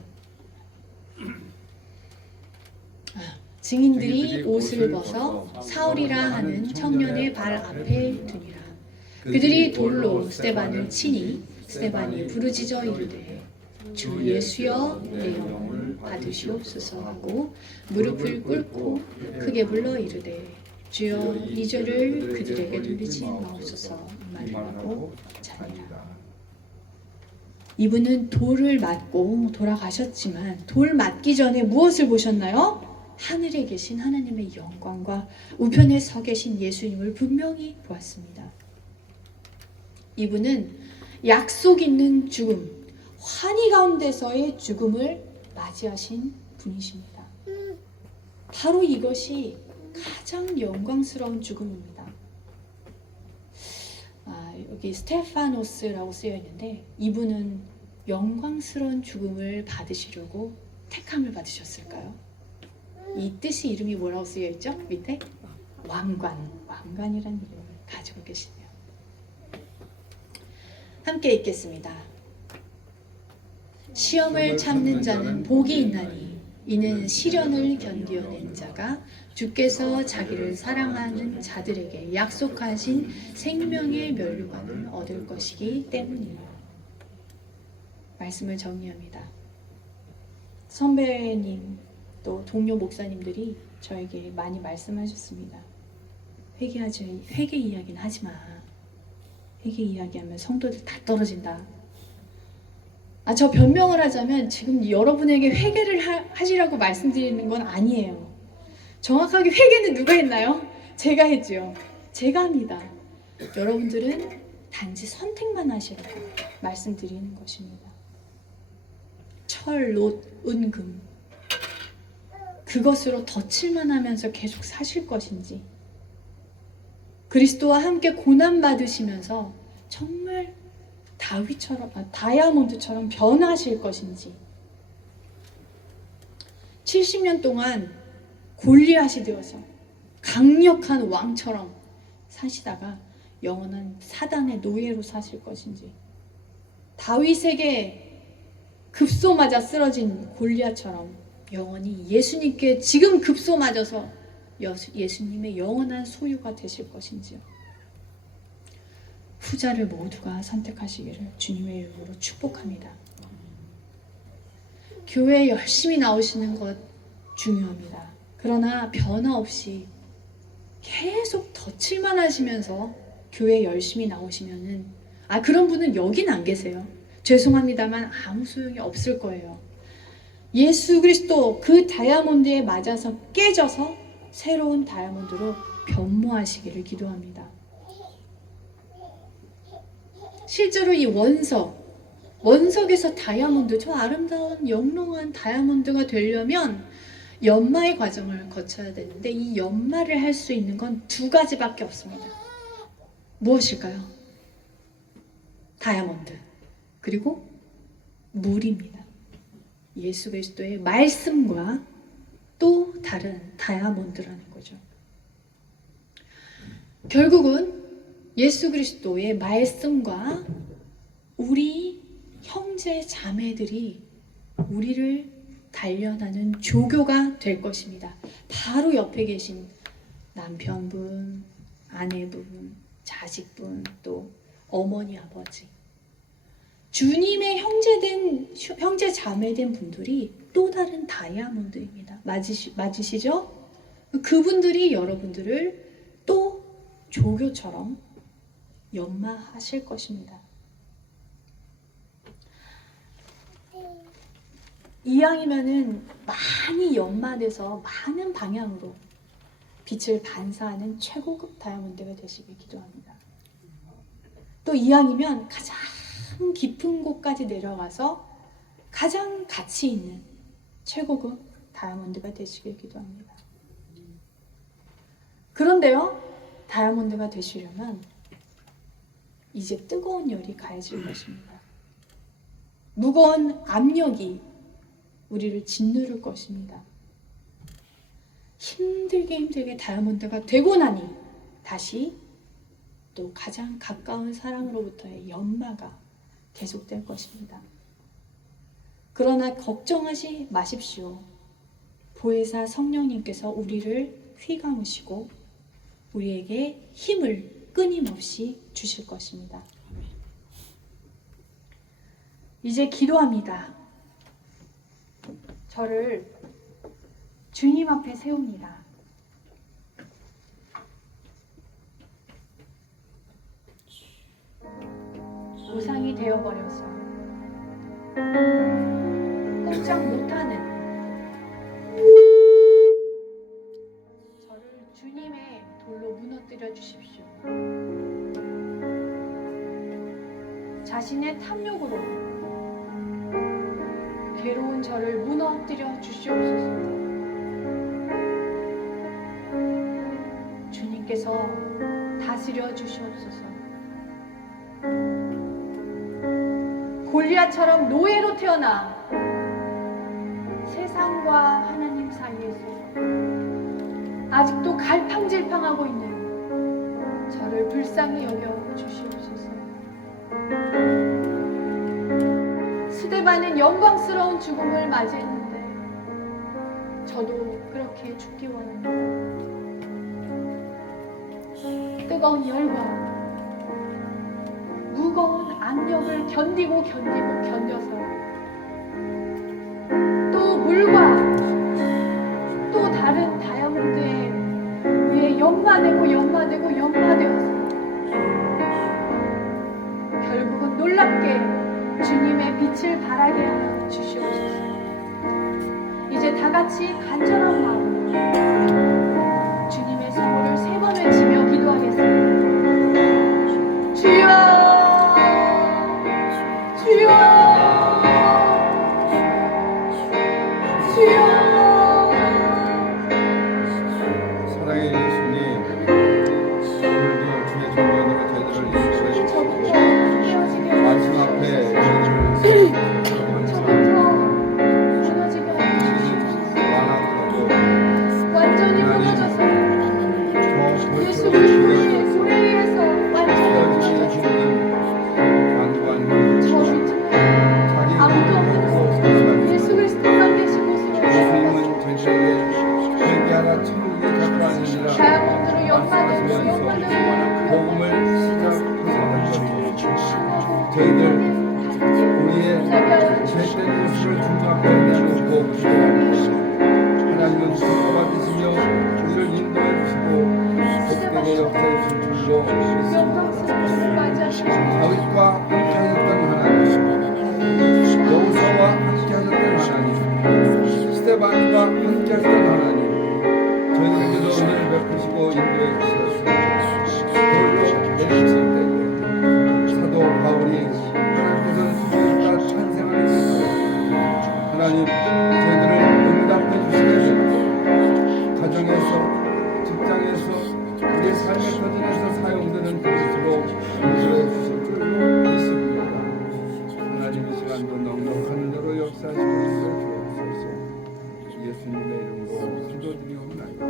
증인들이 옷을 벗어 사울이라 하는 청년의 발 앞에 두니라. 그들이 돌로 스데반을 치니 스데반이 부르짖어 이르되, 주 예수여 내 영혼을 받으시옵소서 하고 무릎을 꿇고 크게 불러 이르되, 주여 이 죄를 그들에게 돌리지 마옵소서 말을 하고 자니라. 이분은 돌을 맞고 돌아가셨지만 돌 맞기 전에 무엇을 보셨나요? 하늘에 계신 하나님의 영광과 우편에 서 계신 예수님을 분명히 보았습니다. 이분은 약속 있는 죽음, 환희 가운데서의 죽음을 맞이하신 분이십니다. 바로 이것이 가장 영광스러운 죽음입니다. 여기 스테파노스라고 쓰여 있는데 이분은 영광스러운 죽음을 받으시려고 택함을 받으셨을까요? 이 뜻이 이름이 뭐라고 쓰여 있죠? 밑에 왕관이라는 이름을 가지고 계시네요. 함께 읽겠습니다. 시험을 참는 자는 복이 있나니 이는 시련을 견디어낸 자가 주께서 자기를 사랑하는 자들에게 약속하신 생명의 면류관을 얻을 것이기 때문이에요. 말씀을 정리합니다. 선배님 또 동료 목사님들이 저에게 많이 말씀하셨습니다. 회개 이야기는 하지 마. 회개 이야기하면 성도들 다 떨어진다. 저 변명을 하자면 지금 여러분에게 회개를 하시라고 말씀드리는 건 아니에요. 정확하게 회개는 누가 했나요? 제가 했죠. 제가 합니다. 여러분들은 단지 선택만 하시라고 말씀드리는 것입니다. 철, 롯, 은, 금 그것으로 덧칠만 하면서 계속 사실 것인지 그리스도와 함께 고난 받으시면서 정말 다이아몬드처럼 변하실 것인지 70년 동안 골리앗이 되어서 강력한 왕처럼 사시다가 영원한 사단의 노예로 사실 것인지 다윗에게 급소 맞아 쓰러진 골리앗처럼 영원히 예수님께 지금 급소 맞아서 예수님의 영원한 소유가 되실 것인지요. 후자를 모두가 선택하시기를 주님의 이름으로 축복합니다. 교회에 열심히 나오시는 것 중요합니다. 그러나 변화 없이 계속 덧칠만 하시면서 교회에 열심히 나오시면은 그런 분은 여긴 안 계세요. 죄송합니다만 아무 소용이 없을 거예요. 예수 그리스도 그 다이아몬드에 맞아서 깨져서 새로운 다이아몬드로 변모하시기를 기도합니다. 실제로 이 원석에서 다이아몬드, 저 아름다운 영롱한 다이아몬드가 되려면 연마의 과정을 거쳐야 되는데 이 연마를 할 수 있는 건 두 가지밖에 없습니다. 무엇일까요? 다이아몬드 그리고 물입니다. 예수 그리스도의 말씀과 또 다른 다이아몬드라는 거죠. 결국은 예수 그리스도의 말씀과 우리 형제 자매들이 우리를 단련하는 조교가 될 것입니다. 바로 옆에 계신 남편분, 아내분, 자식분, 또 어머니, 아버지 주님의 형제 자매된 분들이 또 다른 다이아몬드입니다. 맞으시죠? 그분들이 여러분들을 또 조교처럼 연마하실 것입니다. 이왕이면은 많이 연마돼서 많은 방향으로 빛을 반사하는 최고급 다이아몬드가 되시길 기도합니다. 또 이왕이면 가장 깊은 곳까지 내려가서 가장 가치 있는 최고급 다이아몬드가 되시길 기도합니다. 그런데요, 다이아몬드가 되시려면 이제 뜨거운 열이 가해질 것입니다. 무거운 압력이 우리를 짓누를 것입니다. 힘들게 다이아몬드가 되고 나니 다시 또 가장 가까운 사람으로부터의 연마가 계속될 것입니다. 그러나 걱정하지 마십시오. 보혜사 성령님께서 우리를 휘감으시고 우리에게 힘을 끊임없이 주실 것입니다. 이제 기도합니다. 저를 주님 앞에 세웁니다. 우상이 되어버려서 꼼짝 못하는 저를 주님의 돌로 무너뜨려 주십시오. 자신의 탐욕으로 괴로운 저를 무너뜨려 주시옵소서. 주님께서 다스려 주시옵소서. 골리앗처럼 노예로 태어나 세상과 하나님 사이에서 아직도 갈팡질팡하고 있는 저를 불쌍히 여겨 주시옵소서. 스데반은 영광스러운 죽음을 맞이했는데 저도 그렇게 죽기 원합니다. 뜨거운 열과 무거운 압력을 견뎌서 또 물과 또 다른 다이아몬드에 위에 연마되어서 결국은 놀랍게 주님의 빛을 발하게 하여 주시옵소서. 이제 다 같이 간절한 마음으로 주님의 수고를 3번 외치며 기도하겠습니다. 주여, 주여, 주여. 사랑의 예수님, 오늘도 주의 정면으로 저희들을 인도해 저부터 주시고 헤어지게 말씀 앞에 저부터 저희들을 무너지게 하여 주시옵소서. 완악하고 완전히 무너져서 예수 더 그리스도의 불에 의해서 완전히 헤어지기 무너져서 힘든 완고한 저 밑에 자기 아무도 없는 살아가는 예수 그리스도만 계신 곳으로 예수님은 저희들에게 회개하라 천국에 가까워지니라 다이아몬드로 연마되고 복음을 시작하셨던 저희들 우리의 죄된 모습을 중학교에 내놓고 기도합니다. 하나님은 수고가 되시며 우리를 인도해 주시고 복되게 역사해 주실 줄로 믿습니다. 다윗과 함께하셨던 하나님, 여호수아와 함께하셨던 하나님, 스데반과 함께하셨던 하나님, 저희들에게도 은혜를 베푸시고 인도해 주셨습니다. 돌로 내리칠 때에 사도 바울이 하나님께서는 수고했다 찬생하게 되시고 하나님 저희들을 응답해 주시게 되고 가정에서 직장에서 우리의 삶의 터전에서 사용되는 그릇으로 인도해 주실 줄로 믿습니다. 하나님 이 시간도 넉넉한 은혜로 역사하시고 인도해 주옵소서. 예수님의 이름으로 기도드리옵나이다.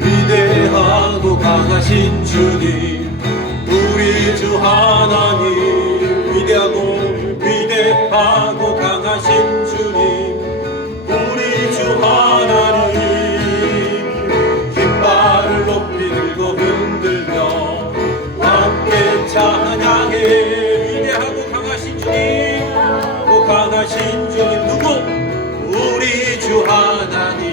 위대하고 강하신 주님, 우리 주 하나님. 위대하고 강하신 주님, 우리 주 하나님. 깃발을 높이 들고 흔들며 함께 찬양해. 위대하고 강하신 주님, 그 강하신 주님 누구? 우리 주 하나님.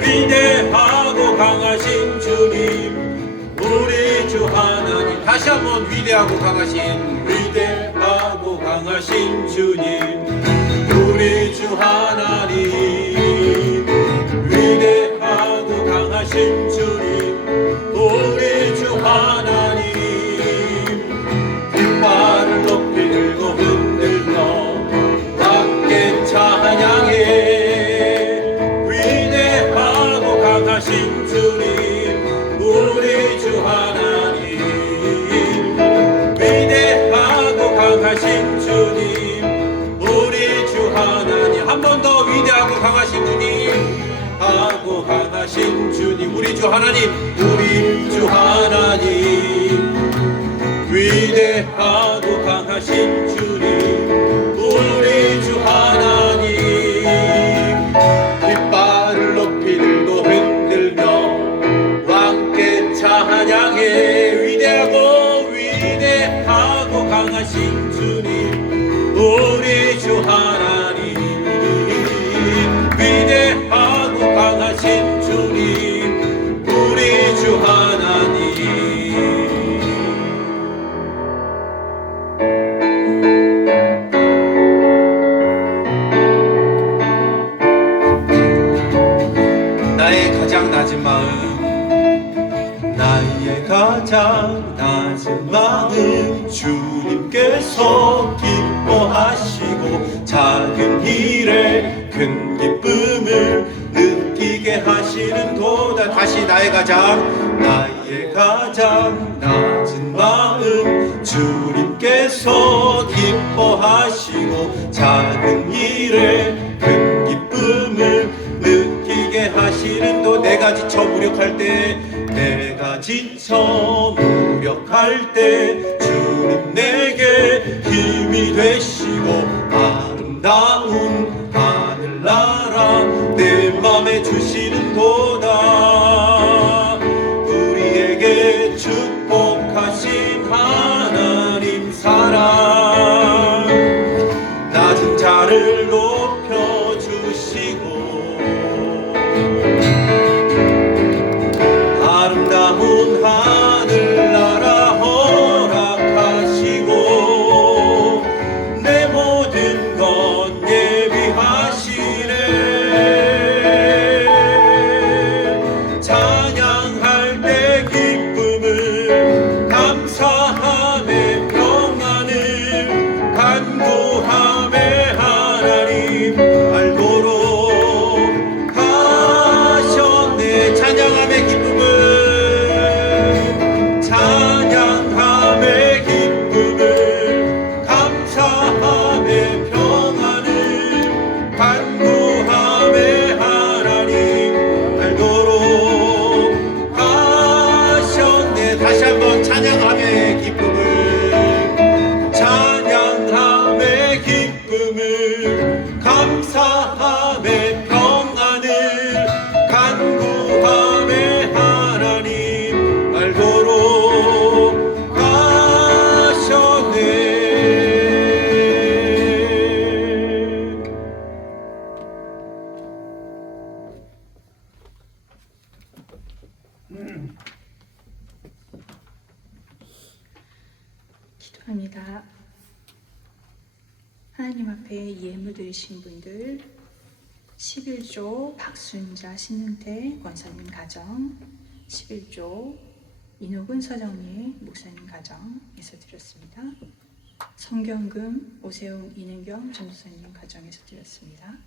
위대하고 강하신 주님, 우리 주 하나님. 다시 한번 위대하고 강하신 주님, 우리 주 하나님. 위대하고 강하신 주님, 우리 주 하나님. 깃발을 높이 들고 흔들며 함께 찬양해. 강하신 주님, 우리 주 하나님. 위대하고 강하신 주님, 우리 주 하나님. 한 번 더 위대하고 강하신 주님, 하고 강하신 주님, 우리 주 하나님. 우리 주 하나님. 위대하고 강하신 주님, 우리 주 하나님. 깃발을 높이 들고 흔들며 함께 찬양해. 위대하고 강하신 주님, 우리 주 하나님. 위대하고 강하신 주님, 우리 주 하나님. 나의 가장 낮은 마음, 나의 가장 낮은 마음 주님께서 기뻐하시고 작은 일에 큰 기쁨을 느끼게 하시는 도다. 다시 나의 가장 낮은 마음 주님께서 기뻐하시고 작은 일에 큰 기쁨을 느끼게 하시는 도. 내가 지쳐 무력할 때 주님 내게 힘이 되시고 아름다운 하늘나라 내 맘에 주시는 도다. 우리에게 축복하신 하나님 사랑, 낮은 자를 높여주시고 아름다운 하늘나라 허락하시고 내 모든 것 예비하시네. 찬양할 때 기쁨을 감사함에 평안을 간구함에 하나님 알도록 하셨네. 찬양함의 기쁨을 감사함의 평안을 간구함에 하나님 알도록 하셨네. 다시 한번 찬양함의 기쁨을 감사함의 평안을 간구함에 하나님 알도록 하셨네. 기도합니다. 하나님 앞에 예물 드리신 분들 11조 박순자 신흥태 권사님 가정, 11조 이노근 서정리 목사님 가정에서 드렸습니다. 성경금 오세훈 이능경 전도사님 가정에서 드렸습니다.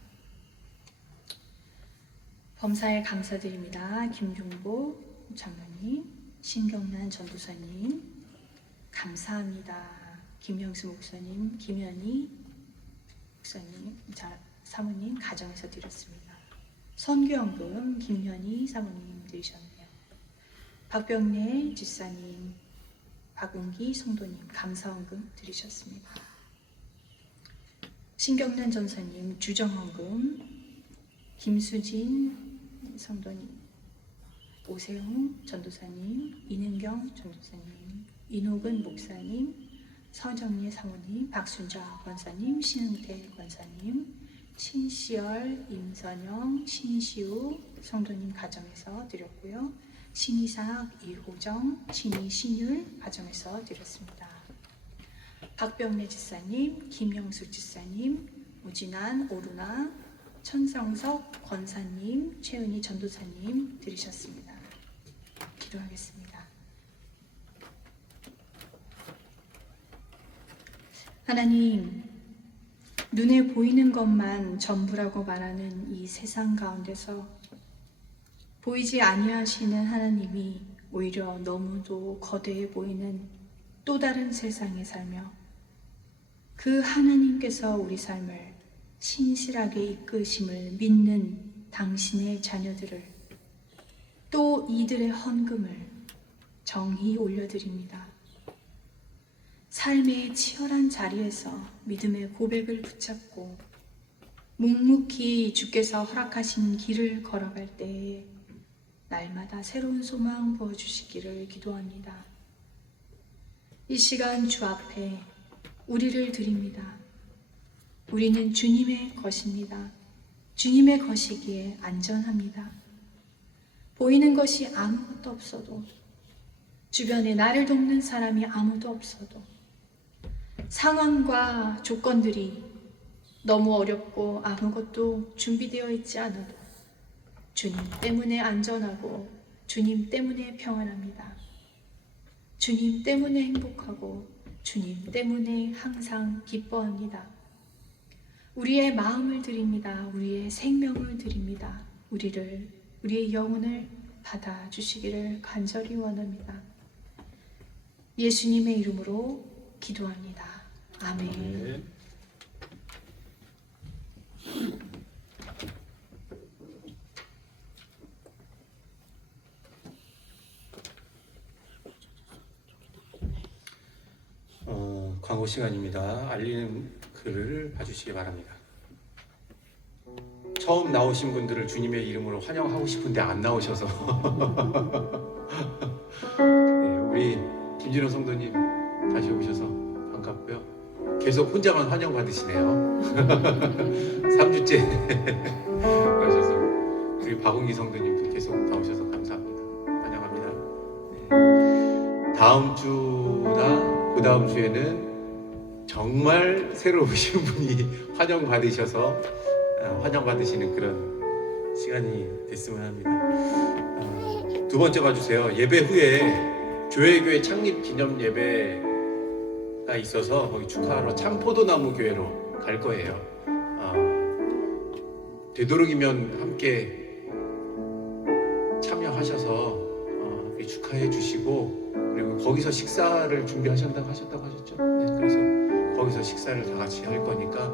범사에 감사드립니다. 김종보 장로님, 신경란 전도사님 감사합니다. 김영수 목사님, 김현희 목사님, 사모님 가정에서 드렸습니다. 선교연금 김현희 사모님 드리셨네요. 박병래 집사님, 박은기 성도님 감사원금 드리셨습니다. 신경란 전사님 주정원금, 김수진 성도님, 오세훈 전도사님, 이능경 전도사님, 이노근 목사님, 서정리 사모님, 박순자 권사님, 신흥태 권사님, 신시열, 임선영, 신시우 성도님 가정에서 드렸고요. 신이삭, 이호정, 신이, 신율 가정에서 드렸습니다. 박병래 지사님, 김영수 지사님, 우진한, 오루나, 천성석 권사님, 최은희 전도사님 드리셨습니다. 기도하겠습니다. 하나님, 눈에 보이는 것만 전부라고 말하는 이 세상 가운데서 보이지 아니하시는 하나님이 오히려 너무도 거대해 보이는 또 다른 세상에 살며 그 하나님께서 우리 삶을 신실하게 이끄심을 믿는 당신의 자녀들을, 또 이들의 헌금을 정히 올려드립니다. 삶의 치열한 자리에서 믿음의 고백을 붙잡고 묵묵히 주께서 허락하신 길을 걸어갈 때에 날마다 새로운 소망 부어주시기를 기도합니다. 이 시간 주 앞에 우리를 드립니다. 우리는 주님의 것입니다. 주님의 것이기에 안전합니다. 보이는 것이 아무것도 없어도, 주변에 나를 돕는 사람이 아무도 없어도, 상황과 조건들이 너무 어렵고 아무것도 준비되어 있지 않아도 주님 때문에 안전하고 주님 때문에 평안합니다. 주님 때문에 행복하고 주님 때문에 항상 기뻐합니다. 우리의 마음을 드립니다. 우리의 생명을 드립니다. 우리의 영혼을 받아주시기를 간절히 원합니다. 예수님의 이름으로 기도합니다. 아멘. 광고 시간입니다. 알리는 글을 봐주시기 바랍니다. 처음 나오신 분들을 주님의 이름으로 환영하고 싶은데 안 나오셔서 네, 우리 김진호 성도님 다시 오셔서 반갑고요. 계속 혼자만 환영 받으시네요. 3주째 그러셔서 우리 박은기 성도님도 계속 나오셔서 감사합니다. 환영합니다. 네. 다음 주나 그 다음 주에는 정말 새로 오신 분이 환영받으셔서 환영받으시는 그런 시간이 됐으면 합니다. 두 번째 봐주세요. 예배 후에 교회 창립 기념 예배가 있어서 거기 축하하러 참포도나무 교회로 갈 거예요. 되도록이면 함께 참여하셔서 축하해 주시고, 그리고 거기서 식사를 준비하셨다고 하셨죠? 네, 그래서 거기서 식사를 다 같이 할 거니까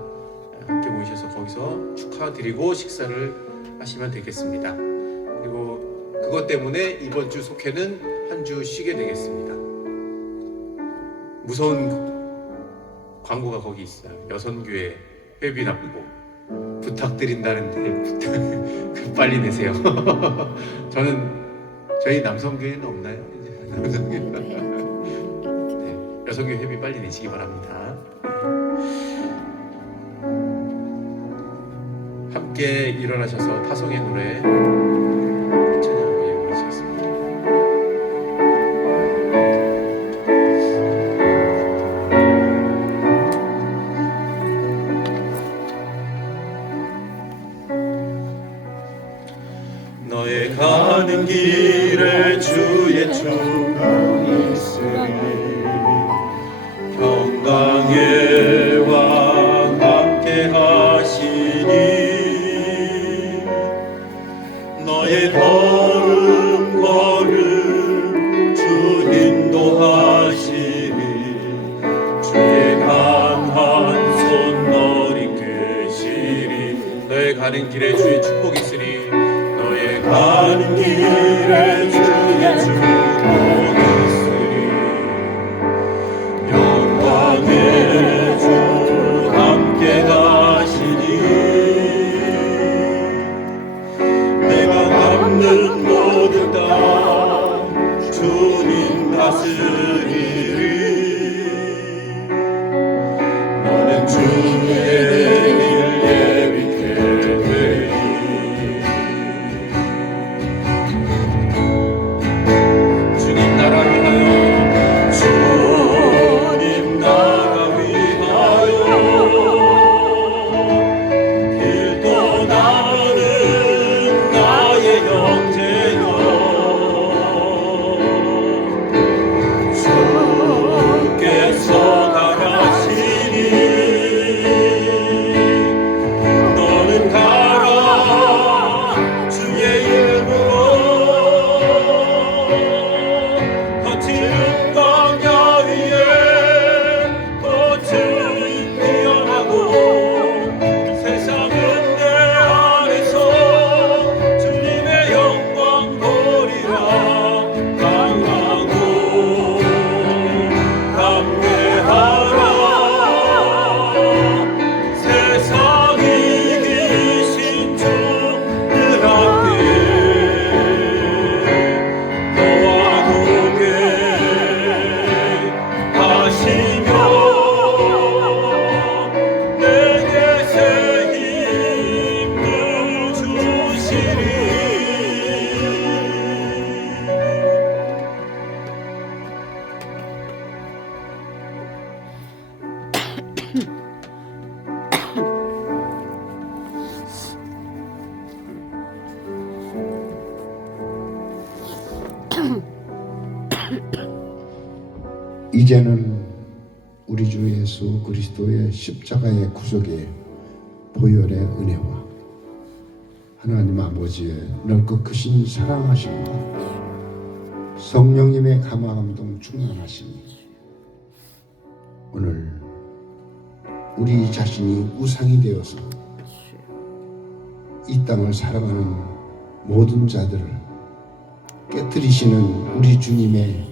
함께 모이셔서 거기서 축하드리고 식사를 하시면 되겠습니다. 그리고 그것 때문에 이번 주 속회는 한 주 쉬게 되겠습니다. 무서운 광고가 거기 있어요. 여선교회 회비 납부 부탁드린다는데 빨리 내세요. 저희 남성교회는 없나요? 네, 여성교회 회비 빨리 내시기 바랍니다. 함께 일어나셔서 타성의 노래 찬양하고 예배하시겠습니다. 너의 가는 길에 주의 충고 있으리 평강의 왕 함께 하시니 너의 걸음 주 인도하시니 주의 강한 손 너리 끄시리 너의 가는 길에 주의 축복이 있으리 가는 길에 주의 축복이 있으리 영광의 주 함께 가시니 내가 밟는 모든 땅 주님 다스리리 너는 주의 길 예비케 되리 길 떠나는 나의 형제 이제는 우리 주 예수 그리스도의 십자가의 구속의 보혈의 은혜와 하나님 아버지의 넓고 크신 사랑하심과 성령님의 감화감동 충만하심이 오늘 우리 자신이 우상이 되어서 이 땅을 살아가는 모든 자들을 깨뜨리시는 우리 주님의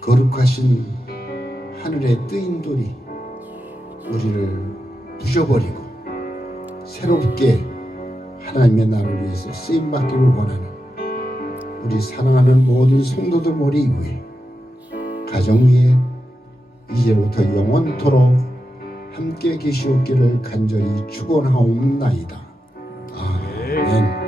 거룩하신 하늘의 뜨인 돌이 우리를 부셔버리고 새롭게 하나님의 나라를 위해서 쓰임받기를 원하는 우리 사랑하는 모든 성도들 머리 위에 가정 위에 이제부터 영원토록 함께 계시옵기를 간절히 축원하옵나이다. 아멘.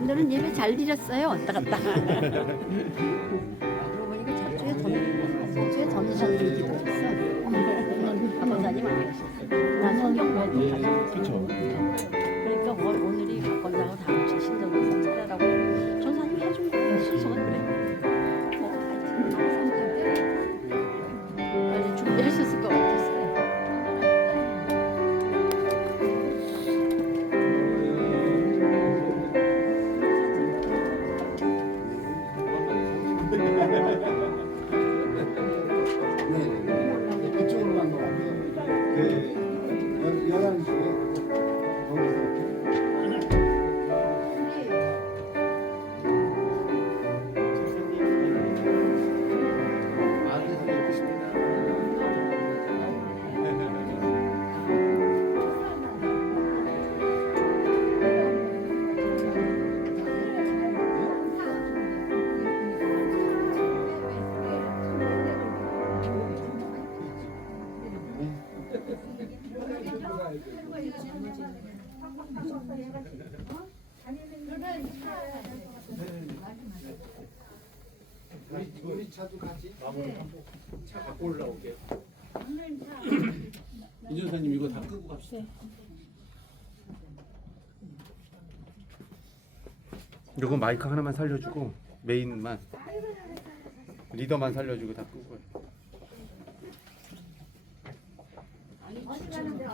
오늘은 예배 잘 드렸어요. 왔다 갔다. 그러고 보니까 저쪽에 전지사님 기도했어. 박권사님 안 계셨어. 나 성경 공부 가지고. 그러니까 오늘이 박권사하고 다음 주 신정에서 차례라고 전사님 해준 거예요. 순서가 그래. 뭐 하여튼 준비할 수 있을 것 같았어요. 이쪽으로만 가면 11시에 우리 차도 같이 차 갖고 올라올게요. 이전사님 이거 다 끄고 갑시다. 이거 마이크 하나만 살려주고 메인만 리더만 살려주고 다 끄고. 어디 가는데?